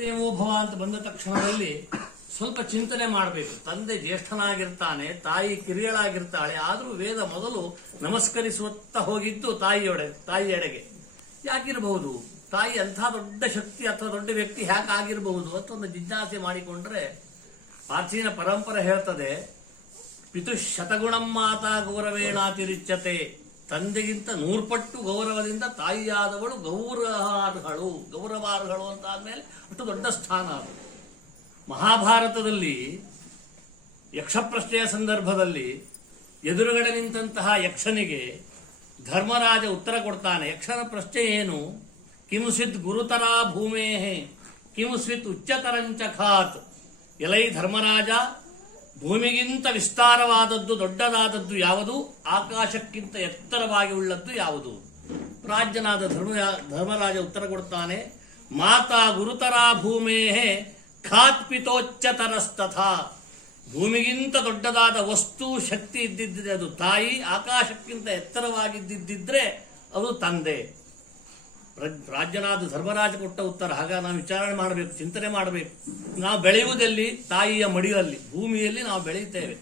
ದೇವೋಭವ ಅಂತ ಬಂದ ತಕ್ಷಣದಲ್ಲಿ ಸ್ವಲ್ಪ ಚಿಂತನೆ ಮಾಡಬೇಕು. ತಂದೆ ಜ್ಯೇಷ್ಠನಾಗಿರ್ತಾನೆ, ತಾಯಿ ಕಿರಿಯಳಾಗಿರ್ತಾಳೆ. ಆದರೂ ವೇದ ಮೊದಲು ನಮಸ್ಕರಿಸುತ್ತಾ ಹೋಗಿದ್ದು ತಾಯಿಯೆಡೆಗೆ. ಯಾಕಿರಬಹುದು? ತಾಯಿ ಅಂಥ ದೊಡ್ಡ ಶಕ್ತಿ ಅಥವಾ ದೊಡ್ಡ ವ್ಯಕ್ತಿ ಯಾಕಾಗಿರಬಹುದು ಅಂತ ಒಂದು ಜಿಜ್ಞಾಸೆ ಮಾಡಿಕೊಂಡ್ರೆ ಪ್ರಾಚೀನ ಪರಂಪರೆ ಹೇಳ್ತದೆ, ಪಿತು ಶತಗುಣಂ ಮಾತಾ ಗೌರವೇಣಾತಿರಿಚ್ಯತೆ. ತಂದೆಗಿಂತ 100 ಪಟ್ಟು ಗೌರವದಿಂದ ತಾಯಿಯಾದವಳು ಗೌರವಾರ್ಹಳು ಅಂತ ಆದ್ಮೇಲೆ ಅಷ್ಟು ದೊಡ್ಡ ಸ್ಥಾನ ಅದು. ಮಹಾಭಾರತದಲ್ಲಿ ಯಕ್ಷಪ್ರಶ್ನೆಯ ಸಂದರ್ಭದಲ್ಲಿ ಎದುರುಗಡೆ ನಿಂತಹ ಯಕ್ಷನಿಗೆ ಧರ್ಮರಾಜ ಉತ್ತರ ಕೊಡ್ತಾನೆ. ಯಕ್ಷನ ಪ್ರಶ್ನೆ ಏನು? ಕಿಂಸಿತ್ ಗುರುತರಾ ಭೂಮೇಹೆ ಕಿಂಸಿತ್ ಉಚ್ಚತರಂಚ ಖಾತ್. ಎಲೈ ಧರ್ಮರಾಜ, ಭೂಮಿಗಿಂತ ವಿಸ್ತಾರವಾದದ್ದು ದೊಡ್ಡದಾದದ್ದು ಯಾವುದು? ಆಕಾಶಕ್ಕಿಂತ ಎತ್ತರವಾಗಿ ಉಳ್ಳದ್ದು ಯಾವುದು? ರಾಜ್ಯನಾದ ಧರ್ಮರಾಜ ಉತ್ತರ ಕೊಡ್ತಾನೆ, ಮಾತಾ ಗುರುತರಾ ಭೂಮೇಹೆ ಖಾತ್ ಪಿತೋಚ್ಚತರಸ್ತಥಾ. ಭೂಮಿಗಿಂತ ದೊಡ್ಡದಾದ ವಸ್ತು ಶಕ್ತಿ ಇದ್ದಿದ್ರೆ ಅದು ತಾಯಿ, ಆಕಾಶಕ್ಕಿಂತ ಎತ್ತರವಾಗಿದ್ದಿದ್ರೆ ಅದು ತಂದೆ. ರಾಜ್ಯನಾದ ಧರ್ಮರಾಜ ಕೊಟ್ಟ ಉತ್ತರ. ಹಾಗ ನಾವು ವಿಚಾರಣೆ ಮಾಡಬೇಕು, ಚಿಂತನೆ ಮಾಡಬೇಕು. ನಾವು ಬೆಳೆಯುವುದೆಲ್ಲಿ? ತಾಯಿಯ ಮಡಿಯಲ್ಲಿ, ಭೂಮಿಯಲ್ಲಿ ನಾವು ಬೆಳೆಯುತ್ತೇವೆ.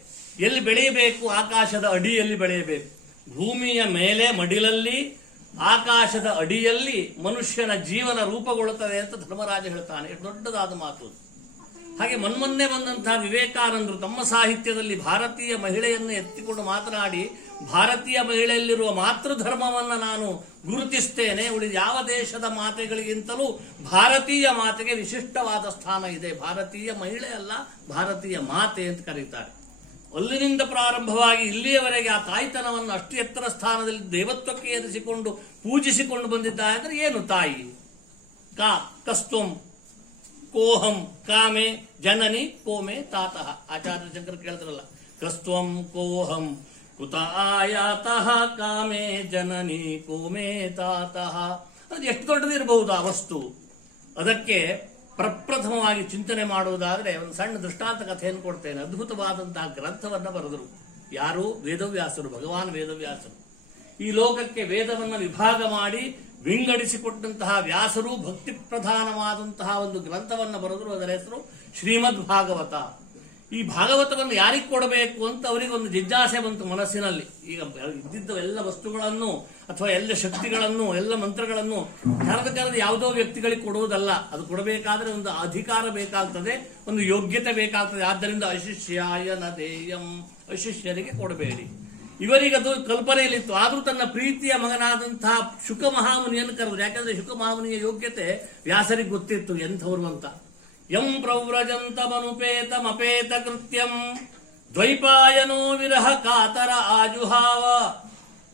ಎಲ್ಲಿ ಬೆಳೆಯಬೇಕು? ಆಕಾಶದ ಅಡಿಯಲ್ಲಿ ಬೆಳೆಯಬೇಕು. ಭೂಮಿಯ ಮೇಲೆ ಮಡಿಲಲ್ಲಿ, ಆಕಾಶದ ಅಡಿಯಲ್ಲಿ ಮನುಷ್ಯನ ಜೀವನ ರೂಪುಗೊಳ್ಳುತ್ತದೆ ಅಂತ ಧರ್ಮರಾಜ ಹೇಳ್ತಾನೆ. ಎಷ್ಟು ದೊಡ್ಡದಾದ ಮಾತು. ಹಾಗೆ ಮೊನ್ನೆ ಬಂದಂತಹ ವಿವೇಕಾನಂದರು ತಮ್ಮ ಸಾಹಿತ್ಯದಲ್ಲಿ ಭಾರತೀಯ ಮಹಿಳೆಯನ್ನು ಎತ್ತಿಕೊಂಡು ಮಾತನಾಡಿ, ಭಾರತೀಯ ಮಹಿಳೆಯಲ್ಲಿರುವ ಮಾತೃಧರ್ಮವನ್ನು ನಾನು ಗುರುತಿಸ್ತೇನೆ, ಉಳಿದ ಯಾವ ದೇಶದ ಮಾತೆಗಳಿಗಿಂತಲೂ ಭಾರತೀಯ ಮಾತೆಗೆ ವಿಶಿಷ್ಟವಾದ ಸ್ಥಾನ ಇದೆ. ಭಾರತೀಯ ಮಹಿಳೆ ಅಲ್ಲ, ಭಾರತೀಯ ಮಾತೆ ಅಂತ ಕರೀತಾರೆ. ಅಲ್ಲಿನಿಂದ ಪ್ರಾರಂಭವಾಗಿ ಇಲ್ಲಿಯವರೆಗೆ ಆ ತಾಯ್ತನವನ್ನು ಅಷ್ಟು ಎತ್ತರ ಸ್ಥಾನದಲ್ಲಿ ದೇವತ್ವಕ್ಕೆ ಏರಿಸಿಕೊಂಡು ಪೂಜಿಸಿಕೊಂಡು ಬಂದಿದ್ದಾರೆ. ಅಂದ್ರೆ ಏನು ತಾಯಿ? ಕಸ್ತುಂ ಕೋಹಂ ಕಾಮೆ ಜನನಿ ಕೋಮೆ ತಾತಃ. ಆಚಾರ್ಯ ಶಂಕರ್ ಕೇಳಿದ್ರಲ್ಲ, ಕಸ್ತ್ವಂ ಕೋಹಂ ಕುತ ಆಯಾತಃ ಕಾಮೆ ಜನನಿ ಕೋಮೆ ತಾತಃ. ಅದು ಎಷ್ಟು ದೊಡ್ಡದಿರಬಹುದು ಆ ವಸ್ತು. ಅದಕ್ಕೆ ಪ್ರಪ್ರಥಮವಾಗಿ ಚಿಂತನೆ ಮಾಡುವುದಾದ್ರೆ ಒಂದು ಸಣ್ಣ ದೃಷ್ಟಾಂತ ಕಥೆಯನ್ನು ಕೊಡ್ತೇನೆ. ಅದ್ಭುತವಾದಂತಹ ಗ್ರಂಥವನ್ನ ಬರೆದರು. ಯಾರು? ವೇದವ್ಯಾಸರು, ಭಗವಾನ್ ವೇದವ್ಯಾಸರು. ಈ ಲೋಕಕ್ಕೆ ವೇದವನ್ನು ವಿಭಾಗ ಮಾಡಿ ವಿಂಗಡಿಸಿಕೊಟ್ಟಂತಹ ವ್ಯಾಸರು ಭಕ್ತಿ ಪ್ರಧಾನವಾದಂತಹ ಒಂದು ಗ್ರಂಥವನ್ನು ಬರೆದರು. ಅದರ ಹೆಸರು ಶ್ರೀಮದ್ ಭಾಗವತ. ಈ ಭಾಗವತವನ್ನು ಯಾರಿಗೆ ಕೊಡಬೇಕು ಅಂತ ಅವರಿಗೆ ಒಂದು ಜಿಜ್ಞಾಸೆ ಬಂತು ಮನಸ್ಸಿನಲ್ಲಿ. ಈಗ ಇದ್ದಿದ್ದ ಎಲ್ಲ ವಸ್ತುಗಳನ್ನು ಅಥವಾ ಎಲ್ಲ ಶಕ್ತಿಗಳನ್ನು, ಎಲ್ಲ ಮಂತ್ರಗಳನ್ನು ಕರೆದು ಯಾವುದೋ ವ್ಯಕ್ತಿಗಳಿಗೆ ಕೊಡುವುದಲ್ಲ. ಅದು ಕೊಡಬೇಕಾದ್ರೆ ಒಂದು ಅಧಿಕಾರ ಬೇಕಾಗ್ತದೆ, ಒಂದು ಯೋಗ್ಯತೆ ಬೇಕಾಗ್ತದೆ. ಆದ್ದರಿಂದ ಅಶಿಷ್ಯಾಯ ನದೇಯಂ, ಅಶಿಷ್ಯರಿಗೆ ಕೊಡಬೇಡಿ. ಇವರಿಗದು ಕಲ್ಪನೆಯಲ್ಲಿತ್ತು. ಆದರೂ ತನ್ನ ಪ್ರೀತಿಯ ಮಗನಾದಂತಹ ಶುಕ ಮಹಾಮುನಿಯನ್ನು ಕರೆದ್ರು. ಯಾಕಂದ್ರೆ ಶುಕ ಮಹಾಮುನಿಯ ಯೋಗ್ಯತೆ ವ್ಯಾಸರಿಗೆ ಗೊತ್ತಿತ್ತು ಎಂಥವ್ರು ಅಂತ. ಯಂ ಪ್ರವ್ರಜಂತಮನುಪೇತಮಪೇತ ಕೃತ್ಯಂ ದ್ವೈಪಾಯನೋ ವಿರಹ ಕಾತರ ಆಜುಹಾವ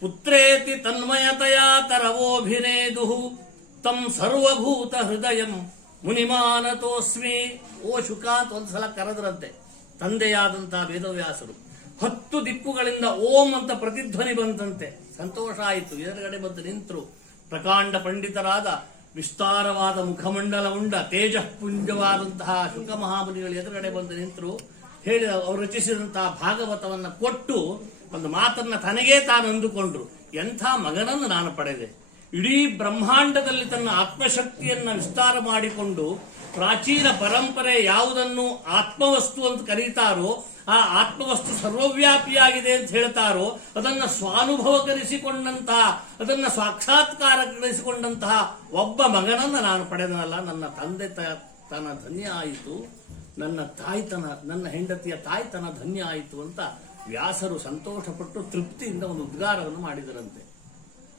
ಪುತ್ರೇತಿ ತನ್ಮಯತಯಾ ತರವೋಭಿನೇದು ತಂ ಸರ್ವಭೂತ ಹೃದಯಂ ಮುನಿಮಾನತೋಸ್ಮಿ. ಓ ಶುಕ ಅಂತ ಒಂದ್ಸಲ ಕರೆದ್ರಂತೆ ತಂದೆಯಾದಂತಹ ವೇದವ್ಯಾಸರು. 10 ದಿಕ್ಕುಗಳಿಂದ ಓಂ ಅಂತ ಪ್ರತಿಧ್ವನಿ ಬಂತಂತೆ. ಸಂತೋಷ ಆಯಿತು. ಎದುರುಗಡೆ ಬಂದು ನಿಂತರು ಪ್ರಕಾಂಡ ಪಂಡಿತರಾದ ವಿಸ್ತಾರವಾದ ಮುಖಮಂಡಲ ಉಂಡ ತೇಜಃಪುಂಜವಾದಂತಹ ಶುಕ ಮಹಾಮುನಿಗಳು ಎದುರುಗಡೆ ಬಂದು ನಿಂತರು. ಹೇಳಿ ಅವರು ರಚಿಸಿದಂತಹ ಭಾಗವತವನ್ನ ಕೊಟ್ಟು ಒಂದು ಮಾತನ್ನ ತನಗೇ ತಾನು ಅಂದುಕೊಂಡ್ರು. ಎಂಥ ಮಗನನ್ನು ನಾನು ಪಡೆದೆ. ಇಡೀ ಬ್ರಹ್ಮಾಂಡದಲ್ಲಿ ತನ್ನ ಆತ್ಮಶಕ್ತಿಯನ್ನ ವಿಸ್ತಾರ ಮಾಡಿಕೊಂಡು ಪ್ರಾಚೀನ ಪರಂಪರೆ ಯಾವುದನ್ನು ಆತ್ಮವಸ್ತು ಅಂತ ಕರೀತಾರೋ, ಆ ಆತ್ಮವಸ್ತು ಸರ್ವವ್ಯಾಪಿಯಾಗಿದೆ ಅಂತ ಹೇಳ್ತಾರೋ, ಅದನ್ನ ಸ್ವಾನುಭವಕರಿಸಿಕೊಂಡಂತಹ, ಅದನ್ನ ಸಾಕ್ಷಾತ್ಕಾರಗೊಳಿಸಿಕೊಂಡಂತಹ ಒಬ್ಬ ಮಗನನ್ನ ನಾನು ಪಡೆದನಲ್ಲ. ನನ್ನ ತಂದೆ ತನ ಧನ್ಯ ಆಯಿತು, ನನ್ನ ಹೆಂಡತಿಯ ತಾಯ್ತನ ಧನ್ಯ ಆಯಿತು ಅಂತ ವ್ಯಾಸರು ಸಂತೋಷಪಟ್ಟು ತೃಪ್ತಿಯಿಂದ ಒಂದು ಉದ್ಗಾರವನ್ನು ಮಾಡಿದರಂತೆ.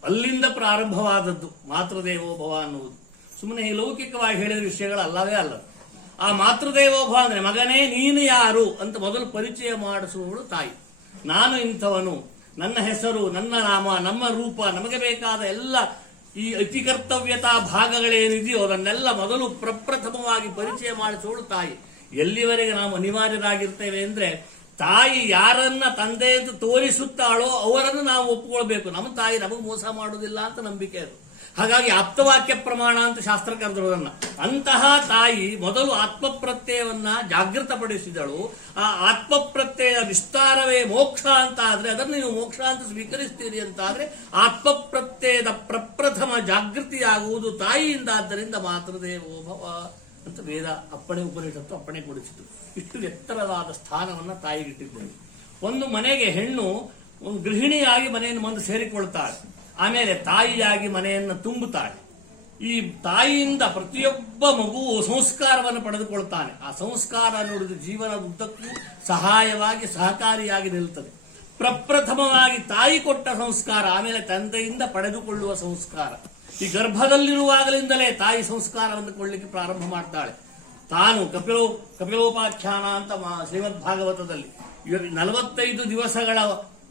ಅಲ್ಲಿಂದ ಪ್ರಾರಂಭವಾದದ್ದು ಮಾತೃದೇವೋಭವ ಅನ್ನುವುದು. ಸುಮ್ಮನೆ ಈ ಲೌಕಿಕವಾಗಿ ಹೇಳಿದ ವಿಷಯಗಳು ಅಲ್ಲವೇ ಅಲ್ಲ. ಆ ಮಾತೃದೇವೋಭವ ಅಂದ್ರೆ ಮಗನೇ ನೀನು ಯಾರು ಅಂತ ಮೊದಲು ಪರಿಚಯ ಮಾಡಿಸುವವಳು ತಾಯಿ. ನಾನು ಇಂಥವನು, ನನ್ನ ಹೆಸರು, ನನ್ನ ನಾಮ, ನಮ್ಮ ರೂಪ, ನಮಗೆ ಬೇಕಾದ ಎಲ್ಲ ಈ ಅತಿಕರ್ತವ್ಯತಾ ಭಾಗಗಳೇನಿದೆಯೋ ಅದನ್ನೆಲ್ಲ ಮೊದಲು ಪ್ರಪ್ರಥಮವಾಗಿ ಪರಿಚಯ ಮಾಡಿಸುವವಳು ತಾಯಿ. ಎಲ್ಲಿವರೆಗೆ ನಾವು ಅನಿವಾರ್ಯರಾಗಿರ್ತೇವೆ ಅಂದ್ರೆ ತಾಯಿ ಯಾರನ್ನ ತಂದೆ ಅಂತ ತೋರಿಸುತ್ತಾಳೋ ಅವರನ್ನು ನಾವು ಒಪ್ಪಿಕೊಳ್ಬೇಕು. ನಮ್ಮ ತಾಯಿ ನಮಗೆ ಮೋಸ ಮಾಡುವುದಿಲ್ಲ ಅಂತ ನಂಬಿಕೆ ಅದು. ಹಾಗಾಗಿ ಆಪ್ತವಾಕ್ಯ ಪ್ರಮಾಣ ಅಂತ ಶಾಸ್ತ್ರ ಕರೆದಿರೋದನ್ನ. ಅಂತಹ ತಾಯಿ ಮೊದಲು ಆತ್ಮಪ್ರತ್ಯಯವನ್ನ ಜಾಗೃತಪಡಿಸಿದಳು. ಆ ಆತ್ಮಪ್ರತ್ಯಯ ವಿಸ್ತಾರವೇ ಮೋಕ್ಷ ಅಂತ ಆದ್ರೆ ಅದನ್ನು ನೀವು ಮೋಕ್ಷ ಅಂತ ಸ್ವೀಕರಿಸ್ತೀರಿ ಅಂತ ಆದ್ರೆ ಆತ್ಮಪ್ರತ್ಯಯದ ಪ್ರಪ್ರಥಮ ಜಾಗೃತಿಯಾಗುವುದು ತಾಯಿಯಿಂದ. ಆದ್ದರಿಂದ ಮಾತೃದೇವೋಭವ ಅಂತ ವೇದ ಅಪ್ಪಣೆ ಉಪನಿಷತ್ತು ಅಪ್ಪಣೆ ಕೊಡಿಸಿತು. ಇಷ್ಟು ಎತ್ತರವಾದ ಸ್ಥಾನವನ್ನು ತಾಯಿಗಿಟ್ಟಿದ್ದೇವೆ. ಒಂದು ಮನೆಗೆ ಹೆಣ್ಣು ಒಂದು ಗೃಹಿಣಿಯಾಗಿ ಮನೆಯನ್ನು ಮುಂದೆ ಸೇರಿಕೊಳ್ತಾಳೆ, ಆಮೇಲೆ ತಾಯಿಯಾಗಿ ಮನೆಯನ್ನು ತುಂಬುತ್ತಾಳೆ. ಈ ತಾಯಿಯಿಂದ ಪ್ರತಿಯೊಬ್ಬ ಮಗುವು ಸಂಸ್ಕಾರವನ್ನು ಪಡೆದುಕೊಳ್ತಾನೆ. ಆ ಸಂಸ್ಕಾರ ಅನ್ನುವುದು ಜೀವನದ ಉದ್ದಕ್ಕೂ ಸಹಾಯವಾಗಿ ಸಹಕಾರಿಯಾಗಿ ನಿಲ್ಲುತ್ತದೆ. ಪ್ರಪ್ರಥಮವಾಗಿ ತಾಯಿ ಕೊಟ್ಟ ಸಂಸ್ಕಾರ, ಆಮೇಲೆ ತಂದೆಯಿಂದ ಪಡೆದುಕೊಳ್ಳುವ ಸಂಸ್ಕಾರ. ಈ ಗರ್ಭದಲ್ಲಿರುವಾಗಲಿಂದಲೇ ತಾಯಿ ಸಂಸ್ಕಾರವನ್ನು ಕೊಳ್ಳಿಕ್ಕೆ ಪ್ರಾರಂಭ ಮಾಡ್ತಾಳೆ. ತಾನು ಕಪಿಲೋಪಾಖ್ಯಾನ ಅಂತ ಶ್ರೀಮದ್ ಭಾಗವತದಲ್ಲಿ 45 ದಿವಸಗಳ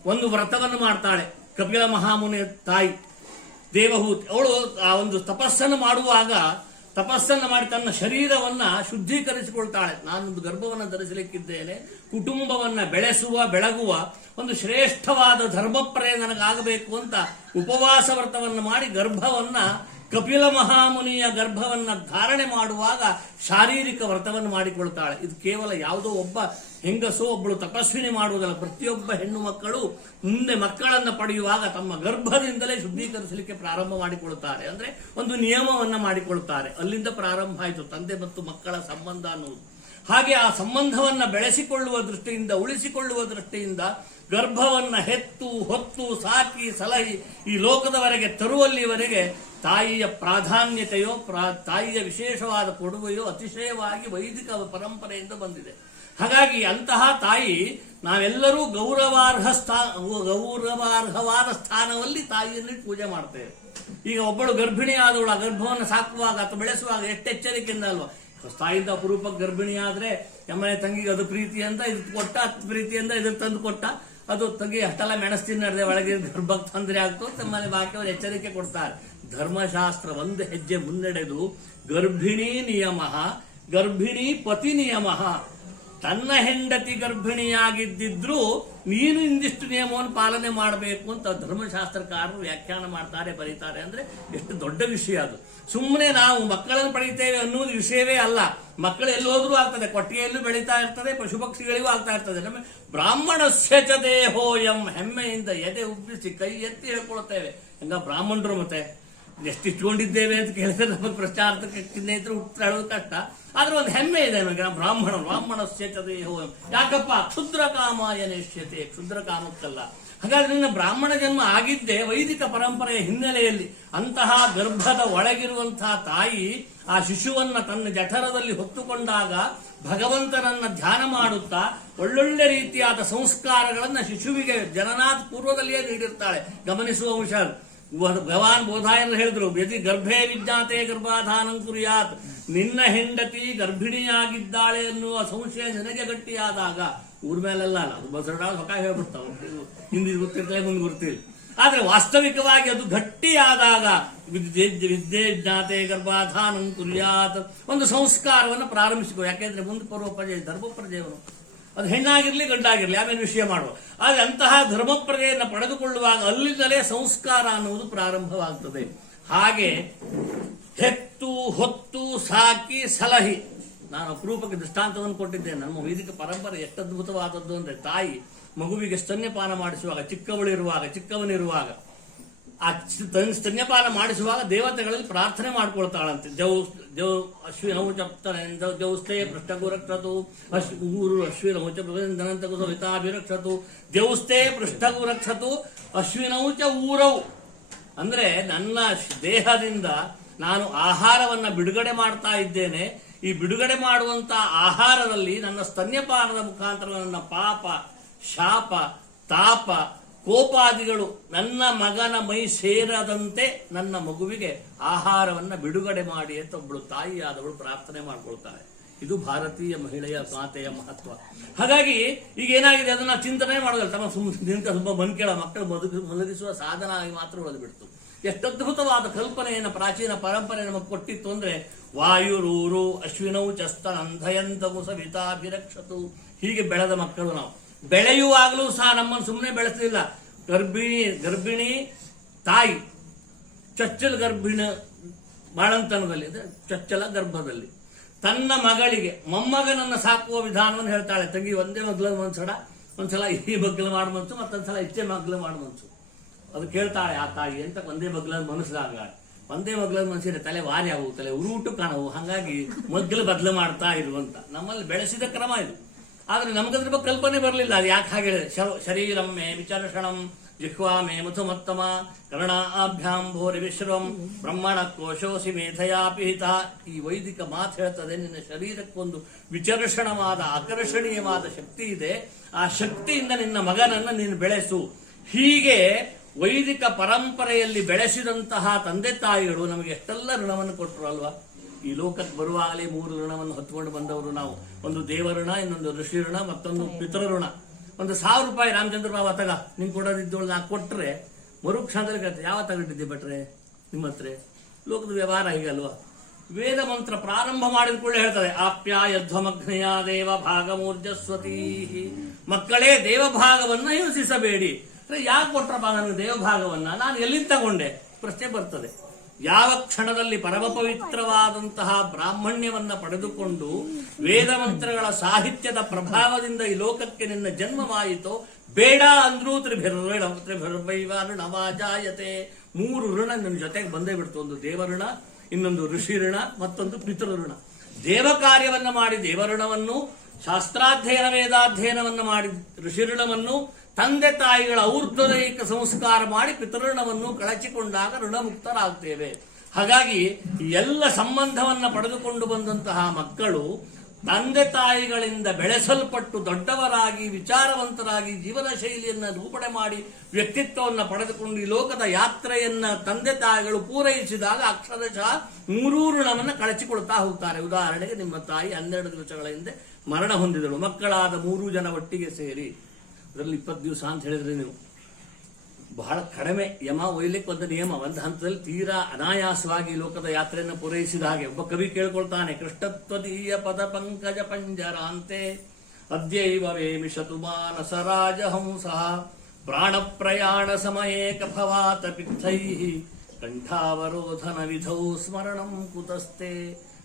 ಒಂದು ವ್ರತವನ್ನು ಮಾಡ್ತಾಳೆ ಕಪಿಲ ಮಹಾಮುನಿಯ ತಾಯಿ ದೇವಹೂತಿ. ಅವಳು ಆ ಒಂದು ತಪಸ್ಸನ್ನು ಮಾಡುವಾಗ ತಪಸ್ಸನ್ನು ಮಾಡಿ ತನ್ನ ಶರೀರವನ್ನ ಶುದ್ಧೀಕರಿಸಿಕೊಳ್ತಾಳೆ. ನಾನೊಂದು ಗರ್ಭವನ್ನು ಧರಿಸಲಿಕ್ಕಿದ್ದೇನೆ, ಕುಟುಂಬವನ್ನ ಬೆಳಗುವ ಒಂದು ಶ್ರೇಷ್ಠವಾದ ಧರ್ಮಪ್ರಯ ನನಗಾಗಬೇಕು ಅಂತ ಉಪವಾಸ ವ್ರತವನ್ನು ಮಾಡಿ ಗರ್ಭವನ್ನ ಕಪಿಲ ಮಹಾಮುನಿಯ ಗರ್ಭವನ್ನ ಧಾರಣೆ ಮಾಡುವಾಗ ಶಾರೀರಿಕ ವ್ರತವನ್ನು ಮಾಡಿಕೊಳ್ತಾಳೆ. ಇದು ಕೇವಲ ಯಾವುದೋ ಒಬ್ಬ ಹೆಂಗಸೋ ಒಬ್ಬಳು ತಪಸ್ವಿನಿ ಮಾಡುವುದಲ್ಲ. ಪ್ರತಿಯೊಬ್ಬ ಹೆಣ್ಣು ಮಕ್ಕಳು ಮುಂದೆ ಮಕ್ಕಳನ್ನ ಪಡೆಯುವಾಗ ತಮ್ಮ ಗರ್ಭದಿಂದಲೇ ಶುದ್ಧೀಕರಿಸಲಿಕ್ಕೆ ಪ್ರಾರಂಭ ಮಾಡಿಕೊಳ್ತಾರೆ. ಅಂದ್ರೆ ಒಂದು ನಿಯಮವನ್ನ ಮಾಡಿಕೊಳ್ತಾರೆ. ಅಲ್ಲಿಂದ ಪ್ರಾರಂಭ ಆಯಿತು ತಂದೆ ಮತ್ತು ಮಕ್ಕಳ ಸಂಬಂಧ ಅನ್ನುವುದು. ಹಾಗೆ ಆ ಸಂಬಂಧವನ್ನ ಬೆಳೆಸಿಕೊಳ್ಳುವ ದೃಷ್ಟಿಯಿಂದ, ಉಳಿಸಿಕೊಳ್ಳುವ ದೃಷ್ಟಿಯಿಂದ ಗರ್ಭವನ್ನ ಹೆತ್ತು ಹೊತ್ತು ಸಾಕಿ ಸಲಹಿ ಈ ಲೋಕದವರೆಗೆ ತರುವಲ್ಲಿವರೆಗೆ ತಾಯಿಯ ಪ್ರಾಧಾನ್ಯತೆಯೋ ತಾಯಿಯ ವಿಶೇಷವಾದ ಕೊಡುಗೆಯೋ ಅತಿಶಯವಾಗಿ ವೈದಿಕ ಪರಂಪರೆಯಿಂದ ಬಂದಿದೆ. ಹಾಗಾಗಿ ಅಂತಹ ತಾಯಿ ನಾವೆಲ್ಲರೂ ಗೌರವಾರ್ಹವಾದ ಸ್ಥಾನದಲ್ಲಿ ತಾಯಿಯಲ್ಲಿ ಪೂಜೆ ಮಾಡ್ತೇವೆ. ಈಗ ಒಬ್ಬಳು ಗರ್ಭಿಣಿ ಆದವಳು ಆ ಗರ್ಭವನ್ನು ಸಾಕುವಾಗ ಅಥವಾ ಬೆಳೆಸುವಾಗ ಎಷ್ಟು ಎಚ್ಚರಿಕೆಯಿಂದ ಅಲ್ವಾ. ತಾಯಿಯಿಂದ ಅಪರೂಪ ಗರ್ಭಿಣಿ ಆದ್ರೆ ಎಮ್ಮನೆ ತಂಗಿಗೆ ಅದು ಪ್ರೀತಿ ಅಂತ ಇದು ಕೊಟ್ಟ, ಅದು ಪ್ರೀತಿ ಅಂತ ಇದ್ರ ತಂದು ಕೊಟ್ಟ, ಅದು ತಂಗಿ ಅಷ್ಟೆಲ್ಲ ಮೆಣಸ್ತೀನಿ ನಡೆದೆ ಒಳಗೆ ಗರ್ಭಕ್ಕೆ ತೊಂದರೆ ಆಗ್ತು ತಮ್ಮನೆ ಬಾಕಿಯವರು ಎಚ್ಚರಿಕೆ ಕೊಡ್ತಾರೆ. ಧರ್ಮಶಾಸ್ತ್ರ ಒಂದು ಹೆಜ್ಜೆ ಮುನ್ನಡೆದು ಗರ್ಭಿಣಿ ನಿಯಮ, ಗರ್ಭಿಣಿ ಪತಿ ನಿಯಮ. ತನ್ನ ಹೆಂಡತಿ ಗರ್ಭಿಣಿಯಾಗಿದ್ದಿದ್ರು ನೀನು ಇಂದಿಷ್ಟು ನಿಯಮವನ್ನು ಪಾಲನೆ ಮಾಡಬೇಕು ಅಂತ ಧರ್ಮಶಾಸ್ತ್ರಕಾರರು ವ್ಯಾಖ್ಯಾನ ಮಾಡ್ತಾರೆ, ಬರೀತಾರೆ. ಅಂದ್ರೆ ಎಷ್ಟು ದೊಡ್ಡ ವಿಷಯ ಅದು. ಸುಮ್ಮನೆ ನಾವು ಮಕ್ಕಳನ್ನು ಪಡಿತೇವೆ ಅನ್ನುವುದು ವಿಷಯವೇ ಅಲ್ಲ. ಮಕ್ಕಳು ಎಲ್ಲೋದ್ರೂ ಆಗ್ತದೆ, ಕೊಟ್ಟಿಗೆಯಲ್ಲೂ ಬೆಳೀತಾ ಇರ್ತದೆ, ಪಶು ಪಕ್ಷಿಗಳಿಗೂ ಆಗ್ತಾ ಇರ್ತದೆ. ನಮ್ಮ ಬ್ರಾಹ್ಮಣಸ್ಯ ಚ ದೇಹೋಯಂ, ಹೆಮ್ಮೆಯಿಂದ ಎದೆ ಉಬ್ಬಿಸಿ ಕೈ ಎತ್ತಿ ಹೇಳ್ಕೊಳ್ತೇವೆ. ಹಂಗ ಬ್ರಾಹ್ಮಣರು ಮತ್ತೆ ಎಷ್ಟು ಇಟ್ಕೊಂಡಿದ್ದೇವೆ ಅಂತ ಕೇಳಿದ್ರೆ ನಮಗೆ ಪ್ರಚಾರಕ್ಕೆ ಸ್ನೇಹಿತರು ಹೇಳೋದು ಕಷ್ಟ. ಆದ್ರೆ ಒಂದು ಹೆಮ್ಮೆ ಇದೆ ನಮಗೆ, ಬ್ರಾಹ್ಮಣಸ್ಯ ಚ ದೇಹೋಯಂ. ಯಾಕಪ್ಪ? ಕ್ಷುದ್ರ ಕಾಮಾಯ ನೇಷ್ಯತೆ, ಕ್ಷುದ್ರ ಕಾಮಕ್ಕಲ್ಲ. ಹಾಗಾದ್ರೆ ನಿನ್ನ ಬ್ರಾಹ್ಮಣ ಜನ್ಮ ಆಗಿದ್ದೇ ವೈದಿಕ ಪರಂಪರೆಯ ಹಿನ್ನೆಲೆಯಲ್ಲಿ. ಅಂತಹ ಗರ್ಭದ ಒಳಗಿರುವಂತಹ ತಾಯಿ ಆ ಶಿಶುವನ್ನ ತನ್ನ ಜಠರದಲ್ಲಿ ಹೊತ್ತುಕೊಂಡಾಗ ಭಗವಂತನನ್ನ ಧ್ಯಾನ ಮಾಡುತ್ತಾ ಒಳ್ಳೊಳ್ಳೆ ರೀತಿಯಾದ ಸಂಸ್ಕಾರಗಳನ್ನ ಶಿಶುವಿಗೆ ಜನನಾಥ ಪೂರ್ವದಲ್ಲಿಯೇ ನೀಡಿರ್ತಾಳೆ. ಗಮನಿಸುವ ಅಂಶ. ಭಗವಾನ್ ಬೋಧಾಯನ ಹೇಳಿದ್ರು, ಯದಿ ಗರ್ಭೇ ವಿಜ್ಞಾತೆ ಗರ್ಭಾಧಾನಂ ಕುರ್ಯಾತ್. ನಿನ್ನ ಹೆಂಡತಿ ಗರ್ಭಿಣಿಯಾಗಿದ್ದಾಳೆ ಎನ್ನುವ ಸಂಶಯ ನಿನಗೆ ಗಟ್ಟಿಯಾದಾಗ, ಊರ ಮೇಲೆಲ್ಲ ಅಲ್ಲ, ಅದು ಬಸರಡ ಹೊಕ ಹೇಳ್ಬಿಡ್ತಾವ, ಹಿಂದಿ ಗೊತ್ತಿರ್ತದೆ ಮುಂದೆ ಗೊತ್ತಿಲ್ಲ. ಆದ್ರೆ ವಾಸ್ತವಿಕವಾಗಿ ಅದು ಗಟ್ಟಿಯಾದಾಗ ವಿದ್ಯೆ ಜ್ಞಾತೆ ಗರ್ಭಾಧಾನಂ ಕುರ್ಯಾತ್ ಒಂದು ಸಂಸ್ಕಾರವನ್ನು ಪ್ರಾರಂಭಿಸಿಕೋ. ಯಾಕೆಂದ್ರೆ ಮುಂದೆ ಪೂರ್ವಪ್ರಜೆ ಧರ್ಮಪ್ರಜೆಯವನು, ಅದು ಹೆಣ್ಣಾಗಿರ್ಲಿ ಗಂಡಾಗಿರ್ಲಿ ಆಮೇಲೆ ವಿಷಯ ಮಾಡುವ. ಆದ್ರೆ ಅಂತಹ ಧರ್ಮಪ್ರಜೆಯನ್ನು ಪಡೆದುಕೊಳ್ಳುವಾಗ ಅಲ್ಲಿಂದಲೇ ಸಂಸ್ಕಾರ ಅನ್ನುವುದು ಪ್ರಾರಂಭವಾಗ್ತದೆ. ಹಾಗೆ ಹೆತ್ತು ಹೊತ್ತು ಸಾಕಿ ಸಲಹಿ. ನಾನು ಅಪರೂಪಕ್ಕೆ ದೃಷ್ಟಾಂತವನ್ನು ಕೊಟ್ಟಿದ್ದೇನೆ. ನಮ್ಮ ವೈದಿಕ ಪರಂಪರೆ ಎಷ್ಟು ಅದ್ಭುತವಾದದ್ದು ಅಂದ್ರೆ, ತಾಯಿ ಮಗುವಿಗೆ ಸ್ತನ್ಯಪಾನ ಮಾಡಿಸುವಾಗ, ಚಿಕ್ಕವನಿರುವಾಗ ಆ ಸ್ತನ್ಯಪಾನ ಮಾಡಿಸುವಾಗ ದೇವತೆಗಳಲ್ಲಿ ಪ್ರಾರ್ಥನೆ ಮಾಡ್ಕೊಳ್ತಾಳಂತೆ. ಜೌಸ್ಥೆ ಪೃಷ್ಠಗುರಕ್ಷತು ಊರು ಅಶ್ವಿನೌಚ ಸವಿತಾಭಿರಕ್ಷತು ದೇವಸ್ಥೆ ಪೃಷ್ಠಗುರಕ್ಷತು ಅಶ್ವಿನೌಚ ಊರವು. ಅಂದ್ರೆ ನನ್ನ ದೇಹದಿಂದ ನಾನು ಆಹಾರವನ್ನ ಬಿಡುಗಡೆ ಮಾಡ್ತಾ ಇದ್ದೇನೆ. ಈ ಬಿಡುಗಡೆ ಮಾಡುವಂತ ಆಹಾರದಲ್ಲಿ ನನ್ನ ಸ್ತನ್ಯಪಾನದ ಮುಖಾಂತರ ನನ್ನ ಪಾಪ, ಶಾಪ, ತಾಪ, ಕೋಪಾದಿಗಳು ನನ್ನ ಮಗನ ಮೈ ಸೇರದಂತೆ ನನ್ನ ಮಗುವಿಗೆ ಆಹಾರವನ್ನ ಬಿಡುಗಡೆ ಮಾಡಿ ಅಂತ ಒಬ್ಬಳು ತಾಯಿಯಾದವಳು ಪ್ರಾರ್ಥನೆ ಮಾಡ್ಕೊಳ್ತಾಳೆ. ಇದು ಭಾರತೀಯ ಮಹಿಳೆಯ ಮಾತೆಯ ಮಹತ್ವ. ಹಾಗಾಗಿ ಈಗ ಏನಾಗಿದೆ ಅದನ್ನ ಚಿಂತನೆ ಮಾಡೋದಲ್ಲ, ತಮ್ಮ ತುಂಬ ಮನ್ಕೇಳ ಮಕ್ಕಳು ಮಲಗಿಸುವ ಸಾಧನ ಆಗಿ ಮಾತ್ರ ಉಳಿದುಬಿಡ್ತು. ಎಷ್ಟು ಅದ್ಭುತವಾದ ಕಲ್ಪನೆಯನ್ನು ಪ್ರಾಚೀನ ಪರಂಪರೆ ನಮಗೆ ಕೊಟ್ಟಿತ್ತು ಅಂದ್ರೆ, ವಾಯುರೂರು ಅಶ್ವಿನೌ ಚಸ್ತನಂಧಯಂತವು ಸವಿತಾಭಿರಕ್ಷತು. ಹೀಗೆ ಬೆಳೆದ ಮಕ್ಕಳು ನಾವು. ಬೆಳೆಯುವಾಗಲೂ ಸಹ ನಮ್ಮನ್ನು ಸುಮ್ಮನೆ ಬೆಳೆಸಲಿಲ್ಲ. ಗರ್ಭಿಣಿ ತಾಯಿ ಚೊಚ್ಚಲ ಬಾಳಂತನದಲ್ಲಿ, ಚೊಚ್ಚಲ ಗರ್ಭದಲ್ಲಿ ತನ್ನ ಮಗಳಿಗೆ ಮೊಮ್ಮಗನನ್ನ ಸಾಕುವ ವಿಧಾನವನ್ನು ಹೇಳ್ತಾಳೆ. ತಂಗಿ ಒಂದೇ ಮಗ್ಲ ಒಂದ್ಸಲ ಈ ಬಗ್ಲ ಮಾಡ ಮನ್ಸು, ಮತ್ತೊಂದ್ಸಲ ಇಚ್ಚೆ ಮಗ್ಲ ಮಾಡ ಮನ್ಸು. ಅದು ಕೇಳ್ತಾಳೆ ಆ ತಾಯಿ ಅಂತ ಒಂದೇ ಬಗ್ಲ ಮನಸ್ಸಿದಾಗ. ಒಂದೇ ಮಗ್ಲ ಮನುಷ್ಯರ ತಲೆ ವಾರಿ ಆಗುವು, ತಲೆ ಉರುಟು ಕಾಣವು, ಹಾಗಾಗಿ ಮಗ್ಲು ಬದಲು ಮಾಡ್ತಾ ಇರುವಂತ ನಮ್ಮಲ್ಲಿ ಬೆಳೆಸಿದ ಕ್ರಮ ಇದು. ಆದ್ರೆ ನಮ್ಗದ್ರ ಬಗ್ಗೆ ಕಲ್ಪನೆ ಬರಲಿಲ್ಲ. ಅದು ಯಾಕೆ ಹಾಗೆ ಶರೀರಂ ಮೇ ವಿಚರ್ಷಣಂ ಜಿಹ್ವಾ ಮೇ ಮಧುಮತ್ತಮ ಕರ್ಣಾಭ್ಯಾಂ ಭೂರಿ ವಿಶ್ರಂ ಬ್ರಹ್ಮಣ ಕೋಶೋಸಿ ಮೇಧಯಾ ಪಿಹಿತ. ಈ ವೈದಿಕ ಮಾತು ಹೇಳ್ತದೆ, ನಿನ್ನ ಶರೀರಕ್ಕೊಂದು ವಿಚರ್ಷಣವಾದ ಆಕರ್ಷಣೀಯವಾದ ಶಕ್ತಿ ಇದೆ, ಆ ಶಕ್ತಿಯಿಂದ ನಿನ್ನ ಮಗನನ್ನ ನೀನು ಬೆಳೆಸು. ಹೀಗೆ ವೈದಿಕ ಪರಂಪರೆಯಲ್ಲಿ ಬೆಳೆಸಿದಂತಹ ತಂದೆ ತಾಯಿಗಳು ನಮಗೆ ಎಷ್ಟೆಲ್ಲ ಋಣವನ್ನು ಕೊಟ್ಟರು ಅಲ್ವಾ. ಈ ಲೋಕಕ್ಕೆ ಬರುವಾಗಲೇ 3 ಋಣವನ್ನು ಹೊತ್ಕೊಂಡು ಬಂದವರು ನಾವು. ಒಂದು ದೇವಋಣ, ಇನ್ನೊಂದು ಋಷಿ ಋಣ, ಮತ್ತೊಂದು ಪಿತೃಋಣ. ಒಂದು 1000 ರೂಪಾಯಿ ರಾಮಚಂದ್ರ ಬಾಬು ತಗ ನಿಂಗೆ ಕೊಡೋದಿದ್ದೋಳು ನಾ ಕೊಟ್ರೆ ಮರುಕ್ಷಣದಲ್ಲಿ ಕೇಳ್ತೆ, ಯಾವ ತಗೊಂಡಿದ್ದೆ ಭಟ್ರೆ ನಿಮ್ಮ ಹತ್ರ? ಲೋಕದ ವ್ಯವಹಾರ ಹೀಗಲ್ವಾ. ವೇದ ಮಂತ್ರ ಪ್ರಾರಂಭ ಮಾಡಿದ ಕೂಡಲೇ ಹೇಳ್ತದೆ, ಆಪ್ಯಾಯಧ್ವಮಗ್ನಯ ದೇವ ಭಾಗಮೂರ್ಜಸ್ವತೀ. ಮಕ್ಕಳೇ, ದೇವಭಾಗವನ್ನ ಹಿಂಸಿಸಬೇಡಿ. ಯಾಕೆ ಕೊಟ್ರಪ್ಪ ನನಗೆ ದೇವಭಾಗವನ್ನ? ನಾನು ಎಲ್ಲಿಂದ ತಗೊಂಡೆ ಪ್ರಶ್ನೆ ಬರ್ತದೆ. ಯಾವ ಕ್ಷಣದಲ್ಲಿ ಪರಮ ಪವಿತ್ರವಾದಂತಹ ಬ್ರಾಹ್ಮಣ್ಯವನ್ನ ಪಡೆದುಕೊಂಡು ವೇದ ಮಂತ್ರಗಳ ಸಾಹಿತ್ಯದ ಪ್ರಭಾವದಿಂದ ಈ ಲೋಕಕ್ಕೆ ನಿನ್ನ ಜನ್ಮವಾಯಿತೋ, ಬೇಡ ಅಂದ್ರೂ ತ್ರಿಭಿರ್ವೈವಾರುಣವಾಜಾಯತೆ. 3 ಋಣ ನನ್ನ ಜೊತೆಗೆ ಬಂದೇ ಬಿಡ್ತು. ಒಂದು ದೇವಋಣ, ಇನ್ನೊಂದು ಋಷಿ ಋಣ, ಮತ್ತೊಂದು ಪಿತೃಋಣ. ದೇವ ಕಾರ್ಯವನ್ನ ಮಾಡಿ ದೇವಋಣವನ್ನು, ಶಾಸ್ತ್ರಾಧ್ಯಯನ ವೇದಾಧ್ಯಯನವನ್ನ ಮಾಡಿ ಋಷಿಋಣವನ್ನು, ತಂದೆ ತಾಯಿಗಳ ಔರ್ಧ್ವದೈಕ ಸಂಸ್ಕಾರ ಮಾಡಿ ಪಿತೃಋಣವನ್ನು ಕಳಚಿಕೊಂಡಾಗ ಋಣಮುಕ್ತರಾಗ್ತೇವೆ. ಹಾಗಾಗಿ ಎಲ್ಲ ಸಂಬಂಧವನ್ನ ಪಡೆದುಕೊಂಡು ಬಂದಂತಹ ಮಕ್ಕಳು ತಂದೆ ತಾಯಿಗಳಿಂದ ಬೆಳೆಸಲ್ಪಟ್ಟು ದೊಡ್ಡವರಾಗಿ ವಿಚಾರವಂತರಾಗಿ ಜೀವನ ಶೈಲಿಯನ್ನ ರೂಪಣೆ ಮಾಡಿ ವ್ಯಕ್ತಿತ್ವವನ್ನು ಪಡೆದುಕೊಂಡು ಈ ಲೋಕದ ಯಾತ್ರೆಯನ್ನ ತಂದೆ ತಾಯಿಗಳು ಪೂರೈಸಿದಾಗ ಅಕ್ಷರಶಃ 3 ಋಣವನ್ನು ಕಳಚಿಕೊಳ್ತಾ ಹೋಗ್ತಾರೆ. ಉದಾಹರಣೆಗೆ, ನಿಮ್ಮ ತಾಯಿ 12 ದಿವಸಗಳ ಹಿಂದೆ ಮರಣ ಹೊಂದಿದಳು. ಮಕ್ಕಳಾದ 3 ಜನ ಒಟ್ಟಿಗೆ ಸೇರಿ, ಅದರಲ್ಲಿ 20 ದಿವಸ ಅಂತ ಹೇಳಿದ್ರೆ ನೀವು ಬಹಳ ಕಡಿಮೆ. ಯಮ ಒಯ್ಲಿಕ್ಕೆ ಒಂದು ನಿಯಮ, ಒಂದು ಹಂತದಲ್ಲಿ ತೀರಾ ಅನಾಯಾಸವಾಗಿ ಲೋಕದ ಯಾತ್ರೆಯನ್ನು ಪೂರೈಸಿದ ಹಾಗೆ. ಒಬ್ಬ ಕವಿ ಕೇಳ್ಕೊಳ್ತಾನೆ, ಕೃಷ್ಣತ್ವದೀಯ ಪದ ಪಂಕಜ ಪಂಜರಾಂತೆ ಅದ್ಯೈವ ವೇಮಿಷತು ಮಾನಸ ರಾಜಹಂಸ ಪ್ರಾಣ ಪ್ರಯಾಣ ಸಮಯೇ ಕಫವಾತ ಪಿತ್ತೈ ಕಂಠಾವರೋಧನ ವಿಧೌ ಸ್ಮರಣಂ ಕುತಸ್ತೆ.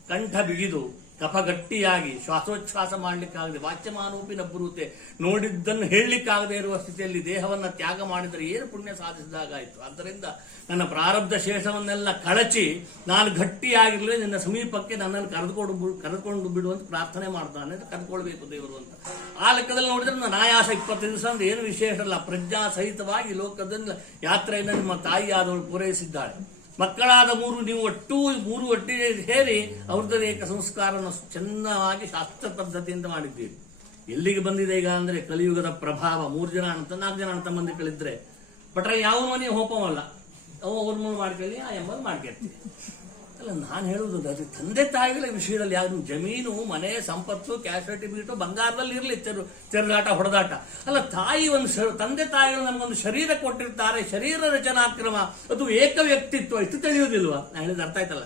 ಕಂಠ ಬಿಗಿದು ಕಫ ಗಟ್ಟಿಯಾಗಿ ಶ್ವಾಸೋಚ್ಛ್ವಾಸ ಮಾಡ್ಲಿಕ್ಕಾಗದೆ, ವಾಚ್ಯಮಾನೋಪಿನ ಬರುತ್ತೆ, ನೋಡಿದ್ದನ್ನು ಹೇಳಲಿಕ್ಕಾಗದೆ ಇರುವ ಸ್ಥಿತಿಯಲ್ಲಿ ದೇಹವನ್ನ ತ್ಯಾಗ ಮಾಡಿದರೆ ಏನು ಪುಣ್ಯ ಸಾಧಿಸಿದಾಗಾಯಿತು. ಆದ್ದರಿಂದ ನನ್ನ ಪ್ರಾರಬ್ಧ ಶೇಷವನ್ನೆಲ್ಲ ಕಳಚಿ ನಾನು ಗಟ್ಟಿಯಾಗಿರ್ಲಿ, ನಿನ್ನ ಸಮೀಪಕ್ಕೆ ನನ್ನನ್ನು ಕರೆದುಕೊಂಡು ಬಿಡುವಂತ ಪ್ರಾರ್ಥನೆ ಮಾಡ್ತಾನೆ. ಕರೆದುಕೊಳ್ಬೇಕು ದೇವರು ಅಂತ. ಆ ಲೆಕ್ಕದಲ್ಲಿ ನೋಡಿದ್ರೆ ನನ್ನ ಆಯಾಸ 20 ದಿವಸ ಅಂದ್ರೆ ಏನು ವಿಶೇಷ ಅಲ್ಲ. ಪ್ರಜ್ಞಾ ಸಹಿತವಾಗಿ ಲೋಕದಲ್ಲಿ ಯಾತ್ರೆಯನ್ನು ನಿಮ್ಮ ತಾಯಿಯಾದವಳು ಪೂರೈಸಿದ್ದಾಳೆ. ಮಕ್ಕಳಾದ 3 ನೀವು 3 ಒಟ್ಟಿಗೆ ಸೇರಿ ಔರ್ಧ್ವದೇಕ ಸಂಸ್ಕಾರವನ್ನು ಚೆನ್ನಾಗಿ ಶಾಸ್ತ್ರ ಪದ್ಧತಿಯಿಂದ ಮಾಡಿದ್ದೀರಿ. ಎಲ್ಲಿಗೆ ಬಂದಿದೆ ಈಗ ಅಂದ್ರೆ ಕಲಿಯುಗದ ಪ್ರಭಾವ. 3 ಜನ ಅಂತ 4 ಜನ ಸಂಬಂಧಿಗಳಿದ್ರೆ ಪಟ್ರೆ ಯಾವ ಮನೆ ಹೋಪವಲ್ಲ, ಅವ ಅವ್ರ ಮಾಡ್ಕೊಳ್ಳಿ, ಆ ಎಂಬುದು ಮಾಡ್ಕೊಳ್ತೀವಿ ಅಲ್ಲ. ನಾನು ಹೇಳುವುದು ಅದು ತಂದೆ ತಾಯಿಗಳ ವಿಷಯದಲ್ಲಿ ಯಾರು ಜಮೀನು, ಮನೆ, ಸಂಪತ್ತು, ಕ್ಯಾಶ್ ಸರ್ಟಿಫಿಕೇಟು ಬಂಗಾರದಲ್ಲಿ ಇರಲಿ, ತೆರಗಾಟ ಹೊಡೆದಾಟ ಅಲ್ಲ. ತಾಯಿ ತಂದೆ ತಾಯಿಗಳು ನಮಗೊಂದು ಶರೀರ ಕೊಟ್ಟಿರ್ತಾರೆ. ಶರೀರ ರಚನಾಕ್ರಮ ಅದು ಏಕ ವ್ಯಕ್ತಿತ್ವ. ಇಷ್ಟು ತಿಳಿಯುವುದಿಲ್ವಾ? ನಾನು ಹೇಳಿದ ಅರ್ಥ ಆಯ್ತಲ್ಲ.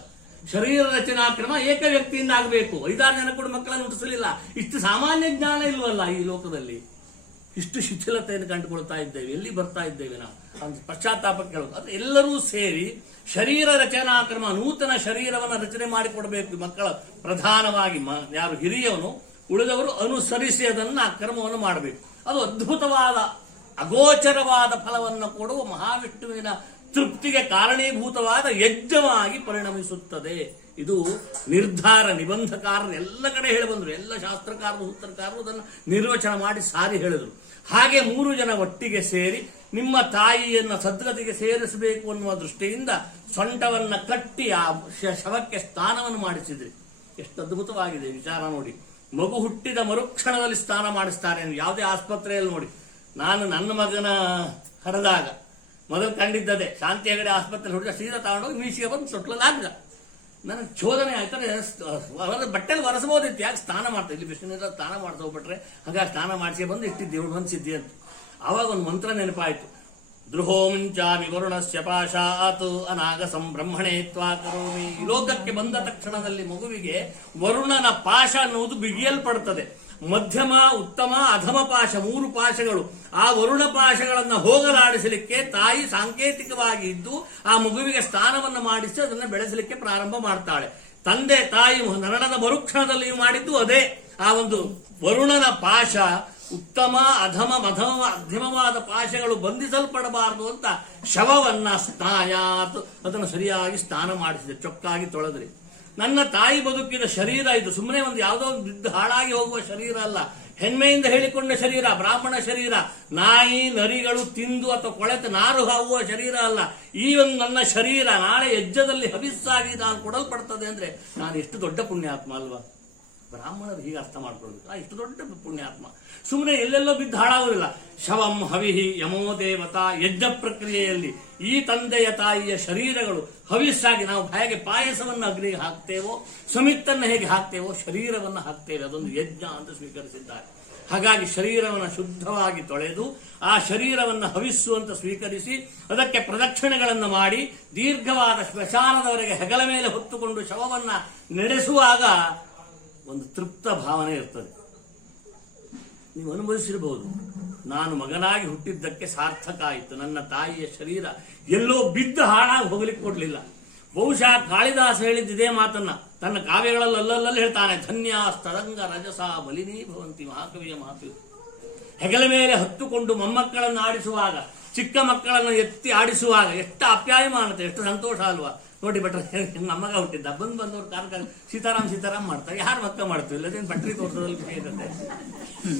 ಶರೀರ ರಚನಾಕ್ರಮ ಏಕ ವ್ಯಕ್ತಿಯಿಂದ ಆಗಬೇಕು. 5-6 ಜನ ಕೂಡ ಮಕ್ಕಳನ್ನು ಹುಟ್ಟಿಸಲಿಲ್ಲ. ಇಷ್ಟು ಸಾಮಾನ್ಯ ಜ್ಞಾನ ಇಲ್ವಲ್ಲ ಈ ಲೋಕದಲ್ಲಿ. ಇಷ್ಟು ಶಿಥಿಲತೆಯನ್ನು ಕಂಡುಕೊಳ್ತಾ ಇದ್ದೇವೆ. ಎಲ್ಲಿ ಬರ್ತಾ ಇದ್ದೇವೆ ನಾವು? ಪಶ್ಚಾತ್ತಾಪ ಕೇಳೋದು. ಅದು ಎಲ್ಲರೂ ಸೇರಿ ಶರೀರ ರಚನಾಕ್ರಮ, ನೂತನ ಶರೀರವನ್ನು ರಚನೆ ಮಾಡಿಕೊಡಬೇಕು ಮಕ್ಕಳ. ಪ್ರಧಾನವಾಗಿ ಯಾರು ಹಿರಿಯವನು, ಉಳಿದವರು ಅನುಸರಿಸಿ ಅದನ್ನ ಕ್ರಮವನ್ನು ಮಾಡಬೇಕು. ಅದು ಅದ್ಭುತವಾದ ಅಗೋಚರವಾದ ಫಲವನ್ನು ಕೊಡುವ ಮಹಾವಿಷ್ಣುವಿನ ತೃಪ್ತಿಗೆ ಕಾರಣೀಭೂತವಾದ ಯಜ್ಞವಾಗಿ ಪರಿಣಮಿಸುತ್ತದೆ. ಇದು ನಿರ್ಧಾರ ನಿಬಂಧಕಾರರು ಎಲ್ಲ ಕಡೆ ಹೇಳಿ ಬಂದರು. ಎಲ್ಲ ಶಾಸ್ತ್ರಕಾರರು, ಸೂತ್ರಕಾರರು ಅದನ್ನು ನಿರ್ವಚನ ಮಾಡಿ ಸಾರಿ ಹೇಳಿದರು. ಹಾಗೆ 3 ಜನ ಒಟ್ಟಿಗೆ ಸೇರಿ ನಿಮ್ಮ ತಾಯಿಯನ್ನ ಸದ್ಗತಿಗೆ ಸೇರಿಸಬೇಕು ಅನ್ನುವ ದೃಷ್ಟಿಯಿಂದ ಸೊಂಟವನ್ನ ಕಟ್ಟಿ ಆ ಶವಕ್ಕೆ ಸ್ನಾನವನ್ನು ಮಾಡಿಸಿದ್ರಿ. ಎಷ್ಟು ಅದ್ಭುತವಾಗಿದೆ ವಿಚಾರ ನೋಡಿ. ಮಗು ಹುಟ್ಟಿದ ಮರುಕ್ಷಣದಲ್ಲಿ ಸ್ನಾನ ಮಾಡಿಸ್ತಾರೆ. ಯಾವುದೇ ಆಸ್ಪತ್ರೆಯಲ್ಲಿ ನೋಡಿ. ನಾನು ನನ್ನ ಮಗನ ಹರಿದಾಗ ಮೊದಲು ಕಂಡಿದ್ದದೆ. ಶಾಂತಿ ಹೆಗಡೆ ಆಸ್ಪತ್ರೆ ಹುಡುಗ ಸೀದಾ ತಗೊಂಡೋಗಿ ಮೀಸಿಗೆ ಬಂದು ಸೊಟ್ಲಲ್ಲಿ ಹಾಕಿದ. ನನಗೆ ಚೋದನೆ ಆಯ್ತಾರೆ. ಬಟ್ಟೆಯಲ್ಲಿ ಒರೆಸಬಹುದಿತ್ತು, ಯಾಕೆ ಸ್ನಾನ ಮಾಡ್ತಾ ಇಲ್ಲಿ ಬಿಸಿನೀರ ಸ್ನಾನ ಮಾಡ್ತಾ ಹೋಗ್ಬಿಟ್ರೆ, ಹಾಗಾಗಿ ಸ್ನಾನ ಮಾಡಿಸಿ ಬಂದು ಇಟ್ಟಿದ್ದೇವೆ ಬಂದಿದ್ದೆ ಅಂತ. ಆವಾಗ ಒಂದು ಮಂತ್ರ ನೆನಪಾಯಿತು. ದ್ರುಹೋಂಚಾಮಿ ವರುಣಸ್ಯ ಪಾಶಾತ್ ಅನಾಗಸಂ ಬ್ರಹ್ಮಣೇ ತ್ವಾ ಕರೋಮಿ. ಈ ಲೋಕಕ್ಕೆ ಬಂದ ತಕ್ಷಣದಲ್ಲಿ ಮಗುವಿಗೆ ವರುಣನ ಪಾಶ ಅನ್ನುವುದು ಬಿಗಿಯಲ್ಪಡುತ್ತದೆ. ಮಧ್ಯಮ, ಉತ್ತಮ, ಅಧಮ ಪಾಶ, 3 ಪಾಶಗಳು. ಆ ವರುಣ ಪಾಶಗಳನ್ನು ಹೋಗಲಾಡಿಸಲಿಕ್ಕೆ ತಾಯಿ ಸಾಂಕೇತಿಕವಾಗಿ ಇದ್ದು ಆ ಮಗುವಿಗೆ ಸ್ನಾನವನ್ನು ಮಾಡಿಸಿ ಅದನ್ನು ಬೆಳೆಸಲಿಕ್ಕೆ ಪ್ರಾರಂಭ ಮಾಡ್ತಾಳೆ. ತಂದೆ ತಾಯಿ ಮರಣದ ಮರುಕ್ಷಣದಲ್ಲಿ ಮಾಡಿದ್ದು ಅದೇ. ಆ ಒಂದು ವರುಣನ ಪಾಶ ಉತ್ತಮ ಅಧಮ ಮಧ್ಯಮವಾದ ಪಾಶಗಳು ಬಂಧಿಸಲ್ಪಡಬಾರದು ಅಂತ ಶವವನ್ನ ಸ್ನಾಯಾತ್ ಅದನ್ನು ಸರಿಯಾಗಿ ಸ್ನಾನ ಮಾಡಿಸಿದೆ, ಚೊಕ್ಕಾಗಿ ತೊಳೆದ್ರಿ. ನನ್ನ ತಾಯಿ ಬದುಕಿದ ಶರೀರ ಇದು ಸುಮ್ಮನೆ ಒಂದು ಯಾವುದೋ ಬಿದ್ದು ಹಾಳಾಗಿ ಹೋಗುವ ಶರೀರ ಅಲ್ಲ, ಹೆಮ್ಮೆಯಿಂದ ಹೇಳಿಕೊಂಡ ಶರೀರ, ಬ್ರಾಹ್ಮಣ ಶರೀರ. ನಾಯಿ ನರಿಗಳು ತಿಂದು ಅಥವಾ ಕೊಳೆತು ನಾರು ಹಾವುವ ಶರೀರ ಅಲ್ಲ. ಈ ಒಂದು ನನ್ನ ಶರೀರ ನಾಳೆ ಯಜ್ಞದಲ್ಲಿ ಹವಿಸ್ಸಾಗಿ ನಾನು ಕೊಡಲ್ಪಡ್ತದೆ ಅಂದ್ರೆ ನಾನು ಎಷ್ಟು ದೊಡ್ಡ ಪುಣ್ಯಾತ್ಮ ಅಲ್ವಾ? ಬ್ರಾಹ್ಮಣರು ಹೀಗೆ ಅರ್ಥ ಮಾಡ್ಕೊಳ್ಬೇಕು, ಇಷ್ಟು ದೊಡ್ಡ ಪುಣ್ಯಾತ್ಮ. ಸುಮ್ಮನೆ ಎಲ್ಲೆಲ್ಲೋ ಬಿದ್ದು ಹಾಳಾಗುವುದಿಲ್ಲ. ಶವಂ ಹವಿಹಿ ಯಮೋ ದೇವತಾ, ಯಜ್ಞ ಪ್ರಕ್ರಿಯೆಯಲ್ಲಿ ಈ ತಂದೆಯ ತಾಯಿಯ ಶರೀರಗಳು ಹವಿಸ್ಸಾಗಿ ನಾವು ಹೇಗೆ ಪಾಯಸವನ್ನು ಅಗ್ನಿಗೆ ಹಾಕ್ತೇವೋ, ಸಮಿತ್ತನ್ನು ಹೇಗೆ ಹಾಕ್ತೇವೋ ಶರೀರವನ್ನು ಹಾಕ್ತೇವೆ, ಅದೊಂದು ಯಜ್ಞ ಅಂತ ಸ್ವೀಕರಿಸಿದ್ದಾರೆ. ಹಾಗಾಗಿ ಶರೀರವನ್ನು ಶುದ್ಧವಾಗಿ ತೊಳೆದು ಆ ಶರೀರವನ್ನು ಹವಿಸ್ಸು ಅಂತ ಸ್ವೀಕರಿಸಿ ಅದಕ್ಕೆ ಪ್ರದಕ್ಷಿಣೆಗಳನ್ನು ಮಾಡಿ ದೀರ್ಘವಾದ ಸ್ಮಶಾನದವರೆಗೆ ಹೆಗಲ ಮೇಲೆ ಹೊತ್ತುಕೊಂಡು ಶವವನ್ನ ನಡೆಸುವಾಗ ಒಂದು ತೃಪ್ತ ಭಾವನೆ ಇರ್ತದೆ. ನೀವು ಅನುಭವಿಸಿರಬಹುದು, ನಾನು ಮಗನಾಗಿ ಹುಟ್ಟಿದ್ದಕ್ಕೆ ಸಾರ್ಥಕ ಆಯಿತು, ನನ್ನ ತಾಯಿಯ ಶರೀರ ಎಲ್ಲೋ ಬಿದ್ದು ಹಾಳಾಗಿ ಹೋಗ್ಲಿಕ್ಕೆ ಕೊಡ್ಲಿಲ್ಲ. ಬಹುಶಃ ಕಾಳಿದಾಸ ಹೇಳಿದ್ದಿದೇ ಮಾತನ್ನ ತನ್ನ ಕಾವ್ಯಗಳಲ್ಲಿ ಅಲ್ಲಲ್ಲಿ ಹೇಳ್ತಾನೆ, ಧನ್ಯಾಸ್ತರಂಗ ರಜಸ ಬಲಿನೀ ಭವಂತಿ. ಮಹಾಕವಿಯ ಮಾತು. ಹೆಗಲ ಮೇಲೆ ಹತ್ತುಕೊಂಡು ಮೊಮ್ಮಕ್ಕಳನ್ನು ಆಡಿಸುವಾಗ, ಚಿಕ್ಕ ಮಕ್ಕಳನ್ನು ಎತ್ತಿ ಆಡಿಸುವಾಗ ಎಷ್ಟು ಅಪ್ಯಾಯಮಾನತೆ, ಎಷ್ಟು ಸಂತೋಷ ಅಲ್ವಾ? ನೋಡಿ ಭಟ್ರೆ, ನಮ್ಮಗ ಹುಟ್ಟಿದ್ದ ಬಂದವರು ಕಾರ್ಕ ಸೀತಾರಾಮ್ ಮಾಡ್ತಾರೆ, ಯಾರು ಮಕ್ಕ ಮಾಡ್ತೀವಿ, ಇಲ್ಲದೇನು ಭಟ್ರಿ ತೋರಿಸೋದ್ರಲ್ಲಿ ವಿಷಯ ಇರುತ್ತೆ.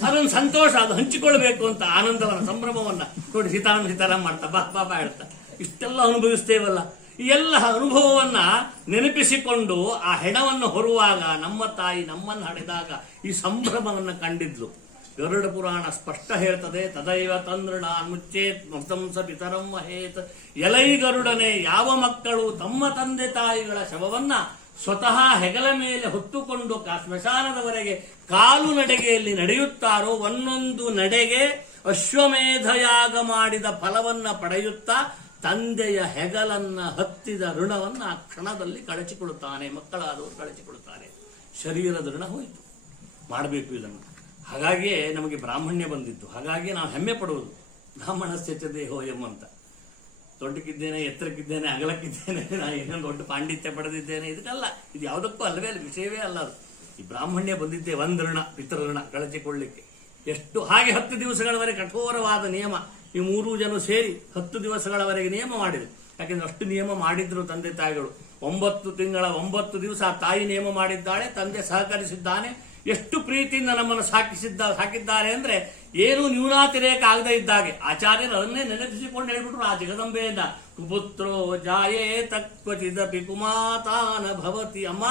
ಅದೊಂದು ಸಂತೋಷ, ಅದು ಹಂಚಿಕೊಳ್ಬೇಕು ಅಂತ ಆನಂದವನ್ನ ಸಂಭ್ರಮವನ್ನ ನೋಡಿ ಸೀತಾರಾಮ್ ಮಾಡ್ತಾ ಬಾ ಹೇಳ್ತಾ ಇಷ್ಟೆಲ್ಲ ಅನುಭವಿಸ್ತೇವಲ್ಲ. ಈ ಎಲ್ಲ ಅನುಭವವನ್ನ ನೆನಪಿಸಿಕೊಂಡು ಆ ಹೆಣವನ್ನು ಹೊರುವಾಗ ನಮ್ಮ ತಾಯಿ ನಮ್ಮನ್ನು ಹಡೆದಾಗ ಈ ಸಂಭ್ರಮವನ್ನು ಕಂಡಿದ್ಲು. ಗರುಡ ಪುರಾಣ ಸ್ಪಷ್ಟ ಹೇಳ್ತದೆ, ತದೈವ ತಂದೃಣ ಮುಚ್ಚೇತ್ ಮತಂಸ ಪಿತರಂ ಮಹೇತ್. ಎಲೈ ಗರುಡನೆ, ಯಾವ ಮಕ್ಕಳು ತಮ್ಮ ತಂದೆ ತಾಯಿಗಳ ಶವವನ್ನ ಸ್ವತಃ ಹೆಗಲ ಮೇಲೆ ಹೊತ್ತುಕೊಂಡು ಸ್ಮಶಾನದವರೆಗೆ ಕಾಲು ನಡೆಗೆಯಲ್ಲಿ ನಡೆಯುತ್ತಾರೋ, ಒಂದೊಂದು ನಡೆಗೆ ಅಶ್ವಮೇಧಯಾಗ ಮಾಡಿದ ಫಲವನ್ನ ಪಡೆಯುತ್ತಾ ತಂದೆಯ ಹೆಗಲನ್ನ ಹತ್ತಿದ ಋಣವನ್ನ ಆ ಕ್ಷಣದಲ್ಲಿ ಕಳಚಿಕೊಳ್ಳುತ್ತಾನೆ. ಮಕ್ಕಳಾದವರು ಕಳಚಿಕೊಳ್ಳುತ್ತಾರೆ. ಶರೀರದ ಋಣ ಹೋಯಿತು. ಮಾಡಬೇಕು ಇದನ್ನು. ಹಾಗಾಗಿಯೇ ನಮಗೆ ಬ್ರಾಹ್ಮಣ್ಯ ಬಂದಿತ್ತು. ಹಾಗಾಗಿ ನಾವು ಹೆಮ್ಮೆ ಪಡುವುದು, ಬ್ರಾಹ್ಮಣಸ್ಯ ಚ ದೇಹೋ ಎಂಬಂತ. ದೊಡ್ಡಕ್ಕಿದ್ದೇನೆ, ಎತ್ತರಕ್ಕಿದ್ದೇನೆ, ಅಗಲಕ್ಕಿದ್ದೇನೆ, ನಾನು ಏನೊಂದು ದೊಡ್ಡ ಪಾಂಡಿತ್ಯ ಪಡೆದಿದ್ದೇನೆ, ಇದಕ್ಕಲ್ಲ. ಇದು ಯಾವುದಕ್ಕೂ ಅಲ್ಲವೇ ಅಲ್ಲ, ವಿಷಯವೇ ಅಲ್ಲ ಅದು. ಈ ಬ್ರಾಹ್ಮಣ್ಯ ಬಂದಿದ್ದೆ ಒಂದು ಋಣ, ಪಿತೃಋಣ ಕಳಚಿಕೊಳ್ಳಿಕ್ಕೆ. ಎಷ್ಟು ಹಾಗೆ 10 ದಿವಸಗಳವರೆಗೆ ಕಠೋರವಾದ ನಿಯಮ. ಈ 3 ಜನ ಸೇರಿ 10 ದಿವಸಗಳವರೆಗೆ ನಿಯಮ ಮಾಡಿದ್ರು. ಯಾಕೆಂದ್ರೆ ಅಷ್ಟು ನಿಯಮ ಮಾಡಿದ್ರು ತಂದೆ ತಾಯಿಗಳು. 9 ತಿಂಗಳ 9 ದಿವಸ ಆ ತಾಯಿ ನಿಯಮ ಮಾಡಿದ್ದಾಳೆ, ತಂದೆ ಸಹಕರಿಸಿದ್ದಾನೆ. ಎಷ್ಟು ಪ್ರೀತಿಯಿಂದ ನಮ್ಮನ್ನು ಸಾಕಿದ್ದಾರೆ ಅಂದ್ರೆ ಏನು ನ್ಯೂನಾತಿರೇಕ ಆಗದೆ ಇದ್ದಾಗೆ. ಆಚಾರ್ಯರು ಅದನ್ನೇ ನೆನಪಿಸಿಕೊಂಡು ಹೇಳ್ಬಿಟ್ರು ಆ ಜಗದಂಬೆಯನ್ನ. ಕುಪುತ್ರೋ ಜಾಯೇ ತಕ್ವಚಿದಪಿ ಕುಮಾತಾನ ಭವತಿ. ಅಮ್ಮ,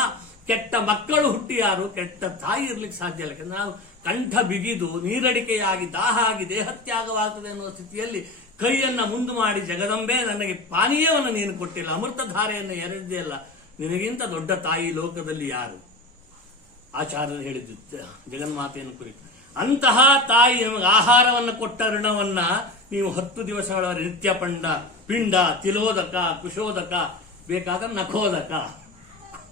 ಕೆಟ್ಟ ಮಕ್ಕಳು ಹುಟ್ಟಿ ಯಾರು ಕೆಟ್ಟ ತಾಯಿ ಇರ್ಲಿಕ್ಕೆ ಸಾಧ್ಯ ಇಲ್ಲ. ಯಾಕಂದ್ರೆ ನಾವು ಕಂಠ ಬಿಗಿದು ನೀರಡಿಕೆಯಾಗಿ ದಾಹ ಆಗಿ ದೇಹತ್ಯಾಗವಾಗುತ್ತದೆ ಅನ್ನುವ ಸ್ಥಿತಿಯಲ್ಲಿ ಕೈಯನ್ನ ಮುಂದು ಮಾಡಿ, ಜಗದಂಬೆ ನನಗೆ ಪಾನೀಯವನ್ನು ನೀನು ಕೊಟ್ಟಿಲ್ಲ, ಅಮೃತಧಾರೆಯನ್ನು ಎರೆದಿದೆಯಲ್ಲ, ನಿನಗಿಂತ ದೊಡ್ಡ ತಾಯಿ ಲೋಕದಲ್ಲಿ ಯಾರು? ಆಚಾರ್ಯರು ಹೇಳಿದ್ದು ಜಗನ್ಮಾತೆಯನ್ನು ಕುರಿತು. ಅಂತಹ ತಾಯಿ ನಮಗೆ ಆಹಾರವನ್ನು ಕೊಟ್ಟ ಋಣವನ್ನ ನೀವು 10 ದಿವಸಗಳವರೆಗೆ ನಿತ್ಯ ಪಿಂಡ, ತಿಲೋದಕ, ಕುಶೋದಕ, ಬೇಕಾದ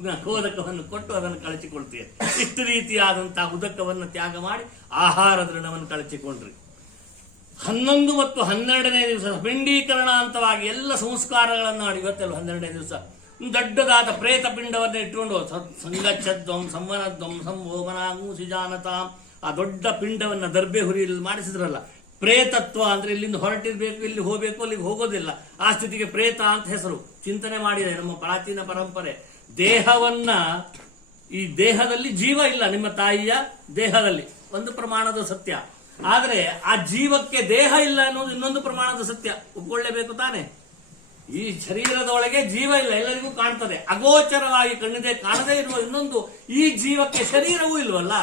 ನಖೋದಕವನ್ನು ಕೊಟ್ಟು ಅದನ್ನು ಕಳಚಿಕೊಳ್ತೀರಿ. ಇಷ್ಟು ರೀತಿಯಾದಂತಹ ಉದಕವನ್ನು ತ್ಯಾಗ ಮಾಡಿ ಆಹಾರದ ಋಣವನ್ನು ಕಳಚಿಕೊಂಡ್ರಿ. 11 ಮತ್ತು 12ನೇ ದಿವಸ ಪಿಂಡೀಕರಣ ಅಂತವಾಗಿ ಎಲ್ಲ ಸಂಸ್ಕಾರಗಳನ್ನು ಮಾಡಿ, ಇವತ್ತೆಲ್ಲ 12ನೇ ದಿವಸ ದೊಡ್ಡದಾದ ಪ್ರೇತ ಪಿಂಡವನ್ನು ಇಟ್ಟುಕೊಂಡು ಸಂಗಚ್ಛದ್ವಂ ಸಂವನದ್ವಂ ಸಂಭೋಮನಾಂಸಿ ಜಾನತಾಂ, ಆ ದೊಡ್ಡ ಪಿಂಡವನ್ನ ದರ್ಬೆ ಹುರಿಯಲ್ಲಿ ಮಾಡಿಸಿದ್ರಲ್ಲ. ಪ್ರೇತತ್ವ ಅಂದ್ರೆ ಇಲ್ಲಿಂದ ಹೊರಟಿರ್ಬೇಕು, ಇಲ್ಲಿ ಹೋಗ್ಬೇಕು, ಅಲ್ಲಿಗೆ ಹೋಗೋದಿಲ್ಲ. ಆ ಸ್ಥಿತಿಗೆ ಪ್ರೇತ ಅಂತ ಹೆಸರು. ಚಿಂತನೆ ಮಾಡಿದೆ ನಮ್ಮ ಪ್ರಾಚೀನ ಪರಂಪರೆ. ದೇಹವನ್ನ, ಈ ದೇಹದಲ್ಲಿ ಜೀವ ಇಲ್ಲ, ನಿಮ್ಮ ತಾಯಿಯ ದೇಹದಲ್ಲಿ ಒಂದು ಪ್ರಮಾಣದ ಸತ್ಯ. ಆದ್ರೆ ಆ ಜೀವಕ್ಕೆ ದೇಹ ಇಲ್ಲ ಅನ್ನೋದು ಇನ್ನೊಂದು ಪ್ರಮಾಣದ ಸತ್ಯ. ಒಪ್ಕೊಳ್ಳೇಬೇಕು ತಾನೆ. ಈ ಶರೀರದೊಳಗೆ ಜೀವ ಇಲ್ಲ, ಎಲ್ಲರಿಗೂ ಕಾಣ್ತದೆ. ಅಗೋಚರವಾಗಿ ಕಣ್ಣಿದೆ ಕಾಣದೇ ಇರುವ ಇನ್ನೊಂದು ಈ ಜೀವಕ್ಕೆ ಶರೀರವೂ ಇಲ್ವಲ್ಲ.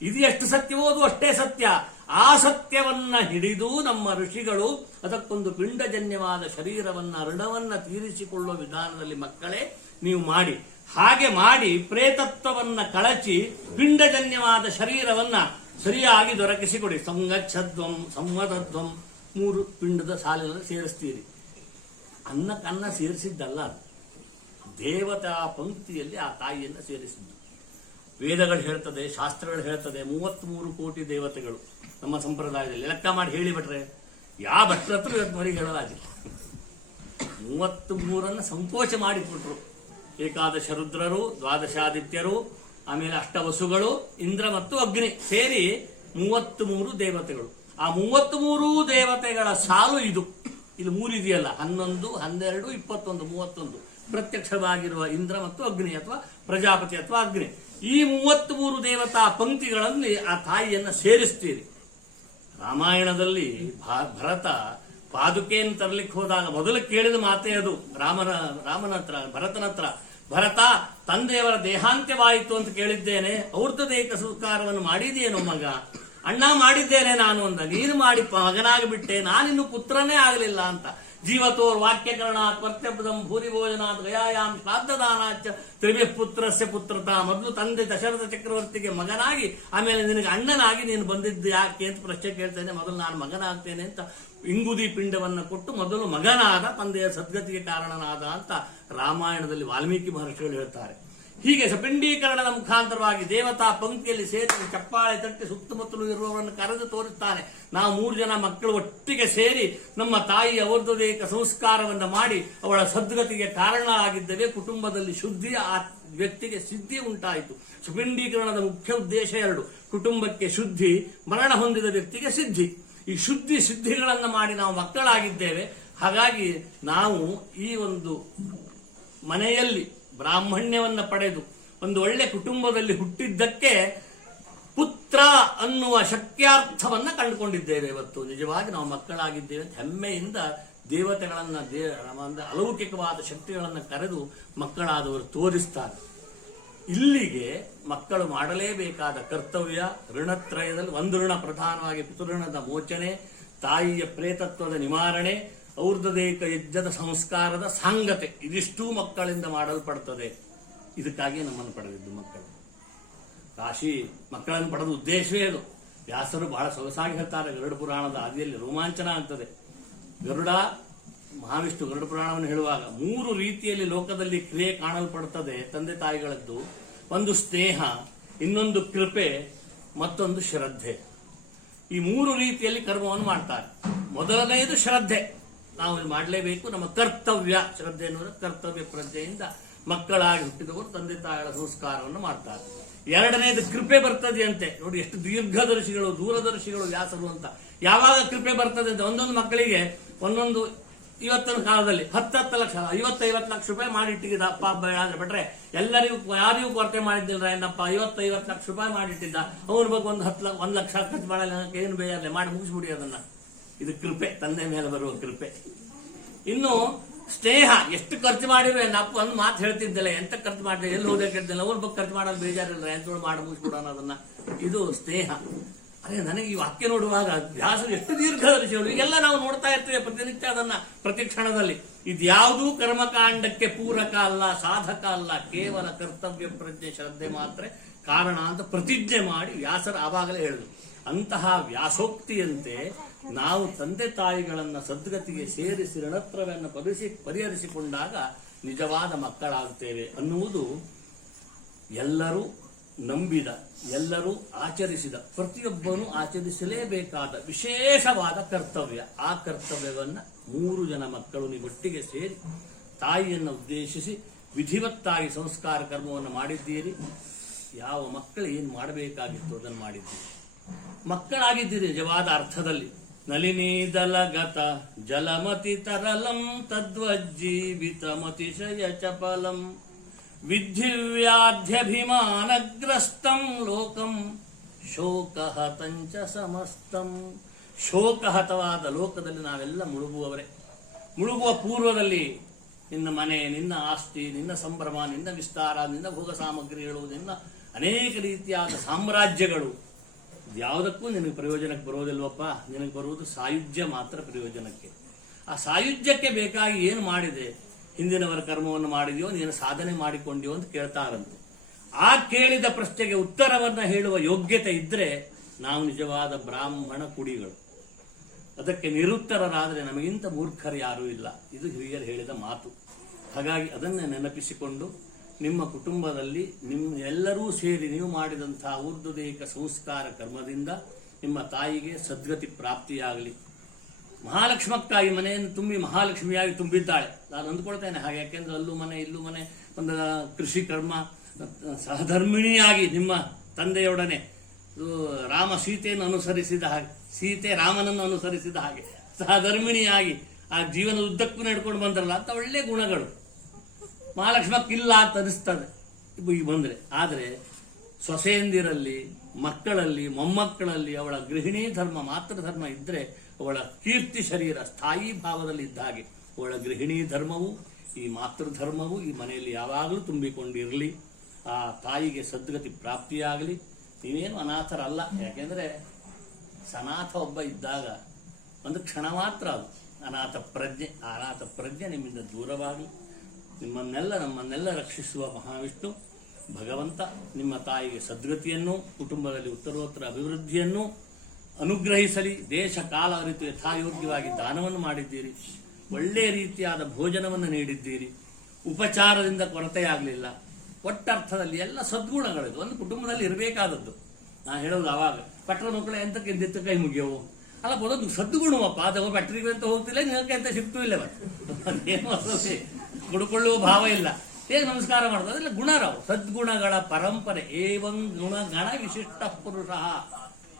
ಇದು ಎಷ್ಟು ಸತ್ಯವೋ ಅದು ಅಷ್ಟೇ ಸತ್ಯ. ಆ ಸತ್ಯವನ್ನ ಹಿಡಿದು ನಮ್ಮ ಋಷಿಗಳು ಅದಕ್ಕೊಂದು ಪಿಂಡಜನ್ಯವಾದ ಶರೀರವನ್ನ, ಋಣವನ್ನ ತೀರಿಸಿಕೊಳ್ಳುವ ವಿಧಾನದಲ್ಲಿ ಮಕ್ಕಳೇ ನೀವು ಮಾಡಿ. ಹಾಗೆ ಮಾಡಿ ಪ್ರೇತತ್ವವನ್ನ ಕಳಚಿ ಪಿಂಡಜನ್ಯವಾದ ಶರೀರವನ್ನ ಸರಿಯಾಗಿ ದೊರಕಿಸಿಕೊಡಿ. ಸಂಗಚ್ಛದ್ವಂ ಸಂವದಧ್ವಂ 3 ಪಿಂಡದ ಸಾಲಿನಲ್ಲಿ ಸೇರಿಸ್ತೀರಿ. ಅನ್ನಕ್ಕನ್ನ ಸೇರಿಸಿದ್ದಲ್ಲ, ದೇವತಾ ಪಂಕ್ತಿಯಲ್ಲಿ ಆ ತಾಯಿಯನ್ನು ಸೇರಿಸಿದ್ದು. ವೇದಗಳು ಹೇಳ್ತದೆ, ಶಾಸ್ತ್ರಗಳು ಹೇಳ್ತದೆ, 33 ಕೋಟಿ ದೇವತೆಗಳು ನಮ್ಮ ಸಂಪ್ರದಾಯದಲ್ಲಿ. ಲೆಕ್ಕ ಮಾಡಿ ಹೇಳಿಬಿಟ್ರೆ ಯಾವ ಭಟ್ರ ಹತ್ರ ಇವತ್ತಿನವರೆಗೆ ಹೇಳಲಾಗಿಲ್ಲ. 33 ಸಂಕೋಚ ಮಾಡಿಬಿಟ್ರು. ಏಕಾದಶ ರುದ್ರರು, ದ್ವಾದಶಾದಿತ್ಯರು, ಆಮೇಲೆ ಅಷ್ಟವಸುಗಳು, ಇಂದ್ರ ಮತ್ತು ಅಗ್ನಿ ಸೇರಿ 33 ದೇವತೆಗಳು. ಆ 33 ದೇವತೆಗಳ ಸಾಲು ಇದು. ಇಲ್ಲಿ 3 ಇದೆಯಲ್ಲ, 11, 12, 21, 31 ಪ್ರತ್ಯಕ್ಷವಾಗಿರುವ ಇಂದ್ರ ಮತ್ತು ಅಗ್ನಿ ಅಥವಾ ಪ್ರಜಾಪತಿ ಅಥವಾ ಅಗ್ನಿ. ಈ 33 ದೇವತಾ ಪಂಕ್ತಿಗಳಲ್ಲಿ ಆ ತಾಯಿಯನ್ನ ಸೇರಿಸ್ತೀರಿ. ರಾಮಾಯಣದಲ್ಲಿ ಭರತ ಪಾದುಕೆಯನ್ನು ತರಲಿಕ್ಕೆ ಹೋದಾಗ ಮೊದಲು ಕೇಳಿದ ಮಾತೇ ಅದು ರಾಮನ ಹತ್ರ, ಭರತನ ಹತ್ರ. ಭರತ, ತಂದೆಯವರ ದೇಹಾಂತ್ಯವಾಯಿತು ಅಂತ ಕೇಳಿದ್ದೇನೆ, ಔರ್ಧದೇಕ ಸಂಸ್ಕಾರವನ್ನು ಮಾಡಿದೇನೋ ಮಗ? ಅಣ್ಣ ಮಾಡಿದ್ದೇನೆ ನಾನು ಅಂದ. ನೀನು ಮಾಡಿ ಮಗನಾಗಿ ಬಿಟ್ಟೆ, ನಾನಿನ್ನು ಪುತ್ರನೇ ಆಗಲಿಲ್ಲ ಅಂತ. ಜೀವತೋರ್ ವಾಕ್ಯಕರಣಾತ್ ಪ್ರತ್ಯಬ್ಧಂ ಭೂರಿಭೋಜನಾತ್ ಗಯಾಯಾಮ್ ಶ್ರಾದ್ದದಾನಾಚ ತ್ರಿವಿಃ ಪುತ್ರಸ್ಯ ಪುತ್ರತ. ಮೊದಲು ತಂದೆ ದಶರಥ ಚಕ್ರವರ್ತಿಗೆ ಮಗನಾಗಿ, ಆಮೇಲೆ ನಿನಗೆ ಅಣ್ಣನಾಗಿ ನೀನು ಬಂದಿದ್ದು ಯಾಕೆ ಅಂತ ಪ್ರಶ್ನೆ ಕೇಳ್ತೇನೆ. ಮೊದಲು ನಾನು ಮಗನಾಗ್ತೇನೆ ಅಂತ ಇಂಗುದಿ ಪಿಂಡವನ್ನು ಕೊಟ್ಟು ಮೊದಲು ಮಗನಾದ, ತಂದೆಯ ಸದ್ಗತಿಗೆ ಕಾರಣನಾದ ಅಂತ ರಾಮಾಯಣದಲ್ಲಿ ವಾಲ್ಮೀಕಿ ಮಹರ್ಷಿಗಳು ಹೇಳ್ತಾರೆ. ಹೀಗೆ ಸಪಿಂಡೀಕರಣದ ಮುಖಾಂತರವಾಗಿ ದೇವತಾ ಪಂಕ್ತಿಯಲ್ಲಿ ಸೇರಿ ಚಪ್ಪಾಳೆ ತಟ್ಟಿ ಸುತ್ತಮುತ್ತಲು ಇರುವವರನ್ನು ಕರೆದು ತೋರಿಸ್ತಾನೆ. ನಾವು 3 ಜನ ಮಕ್ಕಳು ಒಟ್ಟಿಗೆ ಸೇರಿ ನಮ್ಮ ತಾಯಿಯ ಔರ್ಧದೇಕ ಸಂಸ್ಕಾರವನ್ನು ಮಾಡಿ ಅವಳ ಸದ್ಗತಿಗೆ ಕಾರಣ ಆಗಿದ್ದೇವೆ. ಕುಟುಂಬದಲ್ಲಿ ಶುದ್ಧಿ, ಆ ವ್ಯಕ್ತಿಗೆ ಸಿದ್ಧಿ ಉಂಟಾಯಿತು. ಸುಪಿಂಡೀಕರಣದ ಮುಖ್ಯ ಉದ್ದೇಶ 2: ಕುಟುಂಬಕ್ಕೆ ಶುದ್ಧಿ, ಮರಣ ಹೊಂದಿದ ವ್ಯಕ್ತಿಗೆ ಸಿದ್ಧಿ. ಈ ಶುದ್ಧಿ ಸಿದ್ಧಿಗಳನ್ನು ಮಾಡಿ ನಾವು ಮಕ್ಕಳಾಗಿದ್ದೇವೆ. ಹಾಗಾಗಿ ನಾವು ಈ ಒಂದು ಮನೆಯಲ್ಲಿ ಬ್ರಾಹ್ಮಣ್ಯವನ್ನ ಪಡೆದು ಒಂದು ಒಳ್ಳೆ ಕುಟುಂಬದಲ್ಲಿ ಹುಟ್ಟಿದ್ದಕ್ಕೆ ಪುತ್ರ ಅನ್ನುವ ಶಕ್ತ್ಯಾರ್ಥವನ್ನ ಕಂಡುಕೊಂಡಿದ್ದೇವೆ. ಇವತ್ತು ನಿಜವಾಗಿ ನಾವು ಮಕ್ಕಳಾಗಿದ್ದೇವೆ ಅಂತ ಹೆಮ್ಮೆಯಿಂದ ದೇವತೆಗಳನ್ನ, ಅಲೌಕಿಕವಾದ ಶಕ್ತಿಗಳನ್ನು ಕರೆದು ಮಕ್ಕಳಾದವರು ತೋರಿಸ್ತಾರೆ. ಇಲ್ಲಿಗೆ ಮಕ್ಕಳು ಮಾಡಲೇಬೇಕಾದ ಕರ್ತವ್ಯ ಋಣತ್ರಯದಲ್ಲಿ ಒಂದು ಋಣ ಪ್ರಧಾನವಾಗಿ ಪಿತೃಋಣದ ಮೋಚನೆ, ತಾಯಿಯ ಪ್ರೇತತ್ವದ ನಿವಾರಣೆ, ಔರ್ಧದೇಕ ಯಜ್ಞದ ಸಂಸ್ಕಾರದ ಸಾಂಗತೆ, ಇದಿಷ್ಟೂ ಮಕ್ಕಳಿಂದ ಮಾಡಲ್ಪಡುತ್ತದೆ. ಇದಕ್ಕಾಗಿ ನಮ್ಮನ್ನು ಪಡೆದಿದ್ದು ಮಕ್ಕಳು. ಕಾಶಿ ಮಕ್ಕಳನ್ನು ಪಡೆದ ಉದ್ದೇಶವೇ ಅದು. ವ್ಯಾಸರು ಬಹಳ ಸೊಗಸಾಗಿ ಹೇಳ್ತಾರೆ. ಗರುಡ ಪುರಾಣದ ಆದಿಯಲ್ಲಿ ರೋಮಾಂಚನ ಆಗ್ತದೆ. ಮಹಾವಿಷ್ಣು ಗರುಡ ಪುರಾಣವನ್ನು ಹೇಳುವಾಗ 3 ರೀತಿಯಲ್ಲಿ ಲೋಕದಲ್ಲಿ ಕ್ರಿಯೆ ಕಾಣಲ್ಪಡುತ್ತದೆ ತಂದೆ ತಾಯಿಗಳದ್ದು. ಒಂದು ಸ್ನೇಹ, ಇನ್ನೊಂದು ಕೃಪೆ, ಮತ್ತೊಂದು ಶ್ರದ್ಧೆ. ಈ 3 ರೀತಿಯಲ್ಲಿ ಕರ್ಮವನ್ನು ಮಾಡ್ತಾರೆ. ಮೊದಲನೆಯದು ಶ್ರದ್ಧೆ. ನಾವು ಮಾಡಲೇಬೇಕು, ನಮ್ಮ ಕರ್ತವ್ಯ. ಶ್ರದ್ಧೆ ಎನ್ನುವುದು ಕರ್ತವ್ಯ ಪ್ರಜ್ಞೆಯಿಂದ ಮಕ್ಕಳಾಗಿ ಹುಟ್ಟಿದವರು ತಂದೆ ತಾಯಿಗಳ ಸಂಸ್ಕಾರವನ್ನು ಮಾಡ್ತಾರೆ. ಎರಡನೇದು ಕೃಪೆ ಬರ್ತದೆಯಂತೆ. ನೋಡಿ ಎಷ್ಟು ದೀರ್ಘದರ್ಶಿಗಳು, ದೂರದರ್ಶಿಗಳು ವ್ಯಾಸರು ಅಂತ. ಯಾವಾಗ ಕೃಪೆ ಬರ್ತದೆ ಅಂತ, ಒಂದೊಂದು ಮಕ್ಕಳಿಗೆ ಒಂದೊಂದು ಇವತ್ತಿನ ಕಾಲದಲ್ಲಿ 10 ಲಕ್ಷ 50 ಲಕ್ಷ ರೂಪಾಯಿ ಮಾಡಿಟ್ಟಿದ್ದ ಅಪ್ಪ ಬಿಟ್ರೆ ಎಲ್ಲರಿಗೂ ಯಾರಿಗೂ ಕೊರತೆ ಮಾಡಿದ್ದಿಲ್ಲ. ಏನಪ್ಪ 50 ಲಕ್ಷ ರೂಪಾಯಿ ಮಾಡಿಟ್ಟಿದ್ದ, ಅವ್ರ ಬಗ್ಗೆ ಒಂದು 1 ಲಕ್ಷ ಖರ್ಚು ಮಾಡಲ್ಲ, ಏನು ಬೇಯಲ್ಲ, ಮಾಡಿ ಮುಗಿಸ್ಬಿಡಿ ಅದನ್ನ. ಇದು ಕೃಪೆ, ತಂದೆ ಮೇಲೆ ಬರುವ ಕೃಪೆ. ಇನ್ನು ಸ್ನೇಹ, ಎಷ್ಟು ಖರ್ಚು ಮಾಡಿರೋ ಅಪ್ಪ ಒಂದು ಮಾತು ಹೇಳ್ತಿದ್ದಲ್ಲ, ಎಂತ ಖರ್ಚು ಮಾಡಿದ್ರೆ ಎಲ್ಲಿ ಹೋದಕ್ಕಿದ್ದಲ್ಲ, ಅವ್ರ ಬಗ್ಗೆ ಖರ್ಚು ಮಾಡೋದು ಬೇಜಾರಿಲ್ಲ, ಎಂತ ಮಾಡಿ ಮುಗಿಸ್ಬಿಡೋಣ ಅದನ್ನ. ಇದು ಸ್ನೇಹ. ಅದೇ ನನಗೆ ಈ ವಾಕ್ಯ ನೋಡುವಾಗ ವ್ಯಾಸರು ಎಷ್ಟು ದೀರ್ಘದರ್ಶಿಗಳು. ಈಗೆಲ್ಲ ನಾವು ನೋಡ್ತಾ ಇರ್ತೇವೆ ಪ್ರತಿನಿತ್ಯ ಅದನ್ನ, ಪ್ರತಿ ಕ್ಷಣದಲ್ಲಿ. ಇದ್ಯಾವುದೂ ಕರ್ಮಕಾಂಡಕ್ಕೆ ಪೂರಕ ಅಲ್ಲ, ಸಾಧಕ ಅಲ್ಲ, ಕೇವಲ ಕರ್ತವ್ಯ ಪ್ರಜ್ಞೆ ಶ್ರದ್ಧೆ ಮಾತ್ರ ಕಾರಣ ಅಂತ ಪ್ರತಿಜ್ಞೆ ಮಾಡಿ ವ್ಯಾಸರು ಆವಾಗಲೇ ಹೇಳಿದ್ರು. ಅಂತಹ ವ್ಯಾಸೋಕ್ತಿಯಂತೆ ನಾವು ತಂದೆ ತಾಯಿಗಳನ್ನ ಸದ್ಗತಿಗೆ ಸೇರಿಸಿ ಋಣತ್ರವನ್ನು ಪರಿಹರಿಸಿಕೊಂಡಾಗ ನಿಜವಾದ ಮಕ್ಕಳಾಗುತ್ತೇವೆ ಅನ್ನುವುದು ಎಲ್ಲರೂ ನಂಬಿದ, ಎಲ್ಲರೂ ಆಚರಿಸಿದ, ಪ್ರತಿಯೊಬ್ಬನು ಆಚರಿಸಲೇಬೇಕಾದ ವಿಶೇಷವಾದ ಕರ್ತವ್ಯ. ಆ ಕರ್ತವ್ಯವನ್ನ 3 ಜನ ಮಕ್ಕಳು ನೀವೊಟ್ಟಿಗೆ ಸೇರಿ ತಾಯಿಯನ್ನು ಉದ್ದೇಶಿಸಿ ವಿಧಿವತ್ತಾಗಿ ಸಂಸ್ಕಾರ ಕರ್ಮವನ್ನು ಮಾಡಿದ್ದೀರಿ. ಯಾವ ಮಕ್ಕಳು ಏನು ಮಾಡಬೇಕಾಗಿತ್ತು ಅದನ್ನು ಮಾಡಿದ್ದೀರಿ. ಮಕ್ಕಳಾಗಿದ್ದೀರಿ ನಿಜವಾದ ಅರ್ಥದಲ್ಲಿ. ನಲಿನೀದಲಗತ ಜಲಮತಿ ತರಲಂ ತದ್ವಜ್ಜೀವಿತಮತಿಶಯ ಚಪಲಂ ವಿದ್ಧಿವ್ಯಾಧ್ಯಭಿಮಾನಗ್ರಸ್ತಂ ಲೋಕಂ ಶೋಕಹತಂಚ ಸಮಸ್ತಂ. ಶೋಕಹತವಾದ ಲೋಕದಲ್ಲಿ ನಾವೆಲ್ಲ ಮುಳುಗುವವರೇ. ಮುಳುಗುವ ಪೂರ್ವದಲ್ಲಿ ನಿನ್ನ ಮನೆ, ನಿನ್ನ ಆಸ್ತಿ, ನಿನ್ನ ಸಂಭ್ರಮ, ನಿನ್ನ ವಿಸ್ತಾರ, ನಿನ್ನ ಭೋಗ ಸಾಮಗ್ರಿಗಳು, ನಿನ್ನ ಅನೇಕ ರೀತಿಯಾದ ಸಾಮ್ರಾಜ್ಯಗಳು, ಯಾವುದಕ್ಕೂ ನಿನಗೆ ಪ್ರಯೋಜನಕ್ಕೆ ಬರೋದಿಲ್ವಪ್ಪ. ನಿನಗೆ ಬರುವುದು ಸಾಯುಜ್ಯ ಮಾತ್ರ ಪ್ರಯೋಜನಕ್ಕೆ. ಆ ಸಾಯುಜ್ಯಕ್ಕೆ ಬೇಕಾಗಿ ಏನು ಮಾಡಿದೆ, ಹಿಂದಿನವರ ಕರ್ಮವನ್ನು ಮಾಡಿದೆಯೋ, ನೀನು ಸಾಧನೆ ಮಾಡಿಕೊಂಡಿಯೋ ಅಂತ ಕೇಳ್ತಾರಂತೆ. ಆ ಕೇಳಿದ ಪ್ರಶ್ನೆಗೆ ಉತ್ತರವನ್ನ ಹೇಳುವ ಯೋಗ್ಯತೆ ಇದ್ರೆ ನಾವು ನಿಜವಾದ ಬ್ರಾಹ್ಮಣ ಕುಡಿಗಳು. ಅದಕ್ಕೆ ನಿರುತ್ತರರಾದರೆ ನಮಗಿಂತ ಮೂರ್ಖರು ಯಾರೂ ಇಲ್ಲ. ಇದು ಹಿರಿಯರು ಹೇಳಿದ ಮಾತು. ಹಾಗಾಗಿ ಅದನ್ನೇ ನೆನಪಿಸಿಕೊಂಡು ನಿಮ್ಮ ಕುಟುಂಬದಲ್ಲಿ ಎಲ್ಲರೂ ಸೇರಿ ನೀವು ಮಾಡಿದಂತಹ ಊರ್ಧ್ವದೇಕ ಸಂಸ್ಕಾರ ಕರ್ಮದಿಂದ ನಿಮ್ಮ ತಾಯಿಗೆ ಸದ್ಗತಿ ಪ್ರಾಪ್ತಿಯಾಗಲಿ. ಮಹಾಲಕ್ಷ್ಮಕ್ಕ ಈ ಮನೆಯನ್ನು ತುಂಬಿ ಮಹಾಲಕ್ಷ್ಮಿಯಾಗಿ ತುಂಬಿದ್ದಾಳೆ. ನಾನು ಅಂದ್ಕೊಳ್ತೇನೆ ಹಾಗೆ. ಯಾಕೆಂದ್ರೆ ಅಲ್ಲೂ ಮನೆ ಇಲ್ಲೂ ಮನೆ, ಒಂದು ಕೃಷಿ ಕರ್ಮ, ಸಹಧರ್ಮಿಣಿಯಾಗಿ ನಿಮ್ಮ ತಂದೆಯೊಡನೆ ರಾಮ ಸೀತೆಯನ್ನು ಅನುಸರಿಸಿದ ಹಾಗೆ, ಸೀತೆ ರಾಮನನ್ನು ಅನುಸರಿಸಿದ ಹಾಗೆ ಸಹಧರ್ಮಿಣಿಯಾಗಿ ಆ ಜೀವನದ ಉದ್ದಕ್ಕೂ ನಡ್ಕೊಂಡು ಬಂದ್ರಲ್ಲ ಅಂತ ಒಳ್ಳೆ ಗುಣಗಳು ಮಹಾಲಕ್ಷ್ಮಕ್ಕಿಲ್ಲ ಅಂತ ಅನಿಸ್ತದೆ ಈಗ ಬಂದ್ರೆ. ಆದರೆ ಸೊಸೆಯಂದಿರಲ್ಲಿ, ಮಕ್ಕಳಲ್ಲಿ, ಮೊಮ್ಮಕ್ಕಳಲ್ಲಿ ಅವಳ ಗೃಹಿಣಿ ಧರ್ಮ, ಮಾತೃಧರ್ಮ ಇದ್ರೆ ಅವಳ ಕೀರ್ತಿ ಶರೀರ ಸ್ಥಾಯಿ ಭಾವದಲ್ಲಿ ಇದ್ದ ಹಾಗೆ ಅವಳ ಗೃಹಿಣಿ ಧರ್ಮವು ಈ ಮಾತೃಧರ್ಮವು ಈ ಮನೆಯಲ್ಲಿ ಯಾವಾಗಲೂ ತುಂಬಿಕೊಂಡಿರಲಿ. ಆ ತಾಯಿಗೆ ಸದ್ಗತಿ ಪ್ರಾಪ್ತಿಯಾಗಲಿ. ನೀವೇನು ಅನಾಥರಲ್ಲ. ಯಾಕೆಂದ್ರೆ ಸನಾಥ ಒಬ್ಬ ಇದ್ದಾಗ ಒಂದು ಕ್ಷಣ ಮಾತ್ರ ಅದು ಅನಾಥ ಪ್ರಜ್ಞೆ. ಆ ಅನಾಥ ಪ್ರಜ್ಞೆ ನಿಮ್ಮಿಂದ ದೂರವಾಗಲಿ. ನಿಮ್ಮನ್ನೆಲ್ಲ ನಮ್ಮನ್ನೆಲ್ಲ ರಕ್ಷಿಸುವ ಮಹಾವಿಷ್ಣು ಭಗವಂತ ನಿಮ್ಮ ತಾಯಿಗೆ ಸದ್ಗತಿಯನ್ನು, ಕುಟುಂಬದಲ್ಲಿ ಉತ್ತರೋತ್ತರ ಅಭಿವೃದ್ಧಿಯನ್ನು ಅನುಗ್ರಹಿಸಲಿ. ದೇಶ ಕಾಲ ಅರಿತು ಯಥಾಯೋಗ್ಯವಾಗಿ ದಾನವನ್ನು ಮಾಡಿದ್ದೀರಿ, ಒಳ್ಳೆಯ ರೀತಿಯಾದ ಭೋಜನವನ್ನು ನೀಡಿದ್ದೀರಿ, ಉಪಚಾರದಿಂದ ಕೊರತೆಯಾಗಲಿಲ್ಲ. ಒಟ್ಟರ್ಥದಲ್ಲಿ ಎಲ್ಲ ಸದ್ಗುಣಗಳಿದು ಒಂದು ಕುಟುಂಬದಲ್ಲಿ ಇರಬೇಕಾದದ್ದು. ನಾ ಹೇಳೋದು ಆವಾಗ ಪಟ್ಟಣ ಮಕ್ಕಳು ಎಂತಕ್ಕೆ ಎಂದಿತ್ತು ಕೈ ಮುಗಿಯವು ಅಲ್ಲ, ಬರೋದು ಸದ್ಗುಣವಪ್ಪ. ಅದು ಪಟ್ಟರಿಗೆ ಅಂತ ಹೋಗ್ತಿಲ್ಲ, ನಿನಕ್ಕೆ ಅಂತ ಸಿಗ್ತೂ ಇಲ್ಲ. ಮತ್ತೆ ಕುಡ್ಕೊಳ್ಳುವ ಭಾವ ಇಲ್ಲ, ಹೇಗೆ ನಮಸ್ಕಾರ ಮಾಡೋದು, ಅದೆಲ್ಲ ಗುಣರಾವು ಸದ್ಗುಣಗಳ ಪರಂಪರೆ. ಏವಂ ಗುಣಗಣ ವಿಶಿಷ್ಟ ಪುರುಷ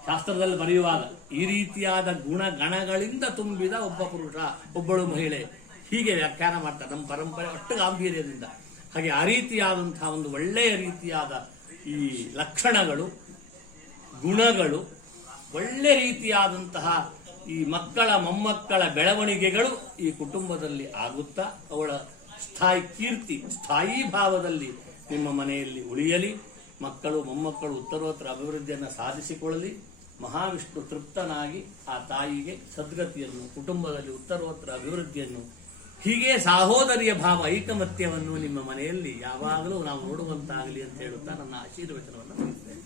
ಶಾಸ್ತ್ರದಲ್ಲಿ ಬರೆಯುವಾಗ ಈ ರೀತಿಯಾದ ಗುಣಗಣಗಳಿಂದ ತುಂಬಿದ ಒಬ್ಬ ಪುರುಷ, ಒಬ್ಬಳು ಮಹಿಳೆ, ಹೀಗೆ ವ್ಯಾಖ್ಯಾನ ಮಾಡ್ತಾರೆ ನಮ್ಮ ಪರಂಪರೆ ಒಟ್ಟು ಗಾಂಭೀರ್ಯದಿಂದ. ಹಾಗೆ ಆ ರೀತಿಯಾದಂತಹ ಒಂದು ಒಳ್ಳೆಯ ರೀತಿಯಾದ ಈ ಲಕ್ಷಣಗಳು, ಗುಣಗಳು, ಒಳ್ಳೆ ರೀತಿಯಾದಂತಹ ಈ ಮಕ್ಕಳ ಮೊಮ್ಮಕ್ಕಳ ಬೆಳವಣಿಗೆಗಳು ಈ ಕುಟುಂಬದಲ್ಲಿ ಆಗುತ್ತಾ ಅವಳ ಸ್ಥಾಯಿ ಕೀರ್ತಿ ಸ್ಥಾಯಿ ಭಾವದಲ್ಲಿ ನಿಮ್ಮ ಮನೆಯಲ್ಲಿ ಉಳಿಯಲಿ. ಮಕ್ಕಳು ಮೊಮ್ಮಕ್ಕಳು ಉತ್ತರೋತ್ತರ ಅಭಿವೃದ್ಧಿಯನ್ನು ಸಾಧಿಸಿಕೊಳ್ಳಲಿ. ಮಹಾವಿಷ್ಣು ತೃಪ್ತನಾಗಿ ಆ ತಾಯಿಗೆ ಸದ್ಗತಿಯನ್ನು, ಕುಟುಂಬದಲ್ಲಿ ಉತ್ತರೋತ್ತರ ಅಭಿವೃದ್ಧಿಯನ್ನು, ಹೀಗೆ ಸಹೋದರಿಯ ಭಾವ ಐಕಮತ್ಯವನ್ನು ನಿಮ್ಮ ಮನೆಯಲ್ಲಿ ಯಾವಾಗಲೂ ನಾವು ನೋಡುವಂತಾಗಲಿ ಅಂತ ಹೇಳುತ್ತಾ ನನ್ನ ಆಶೀರ್ವಚನವನ್ನು ಮುಗಿಸ್ತೇನೆ.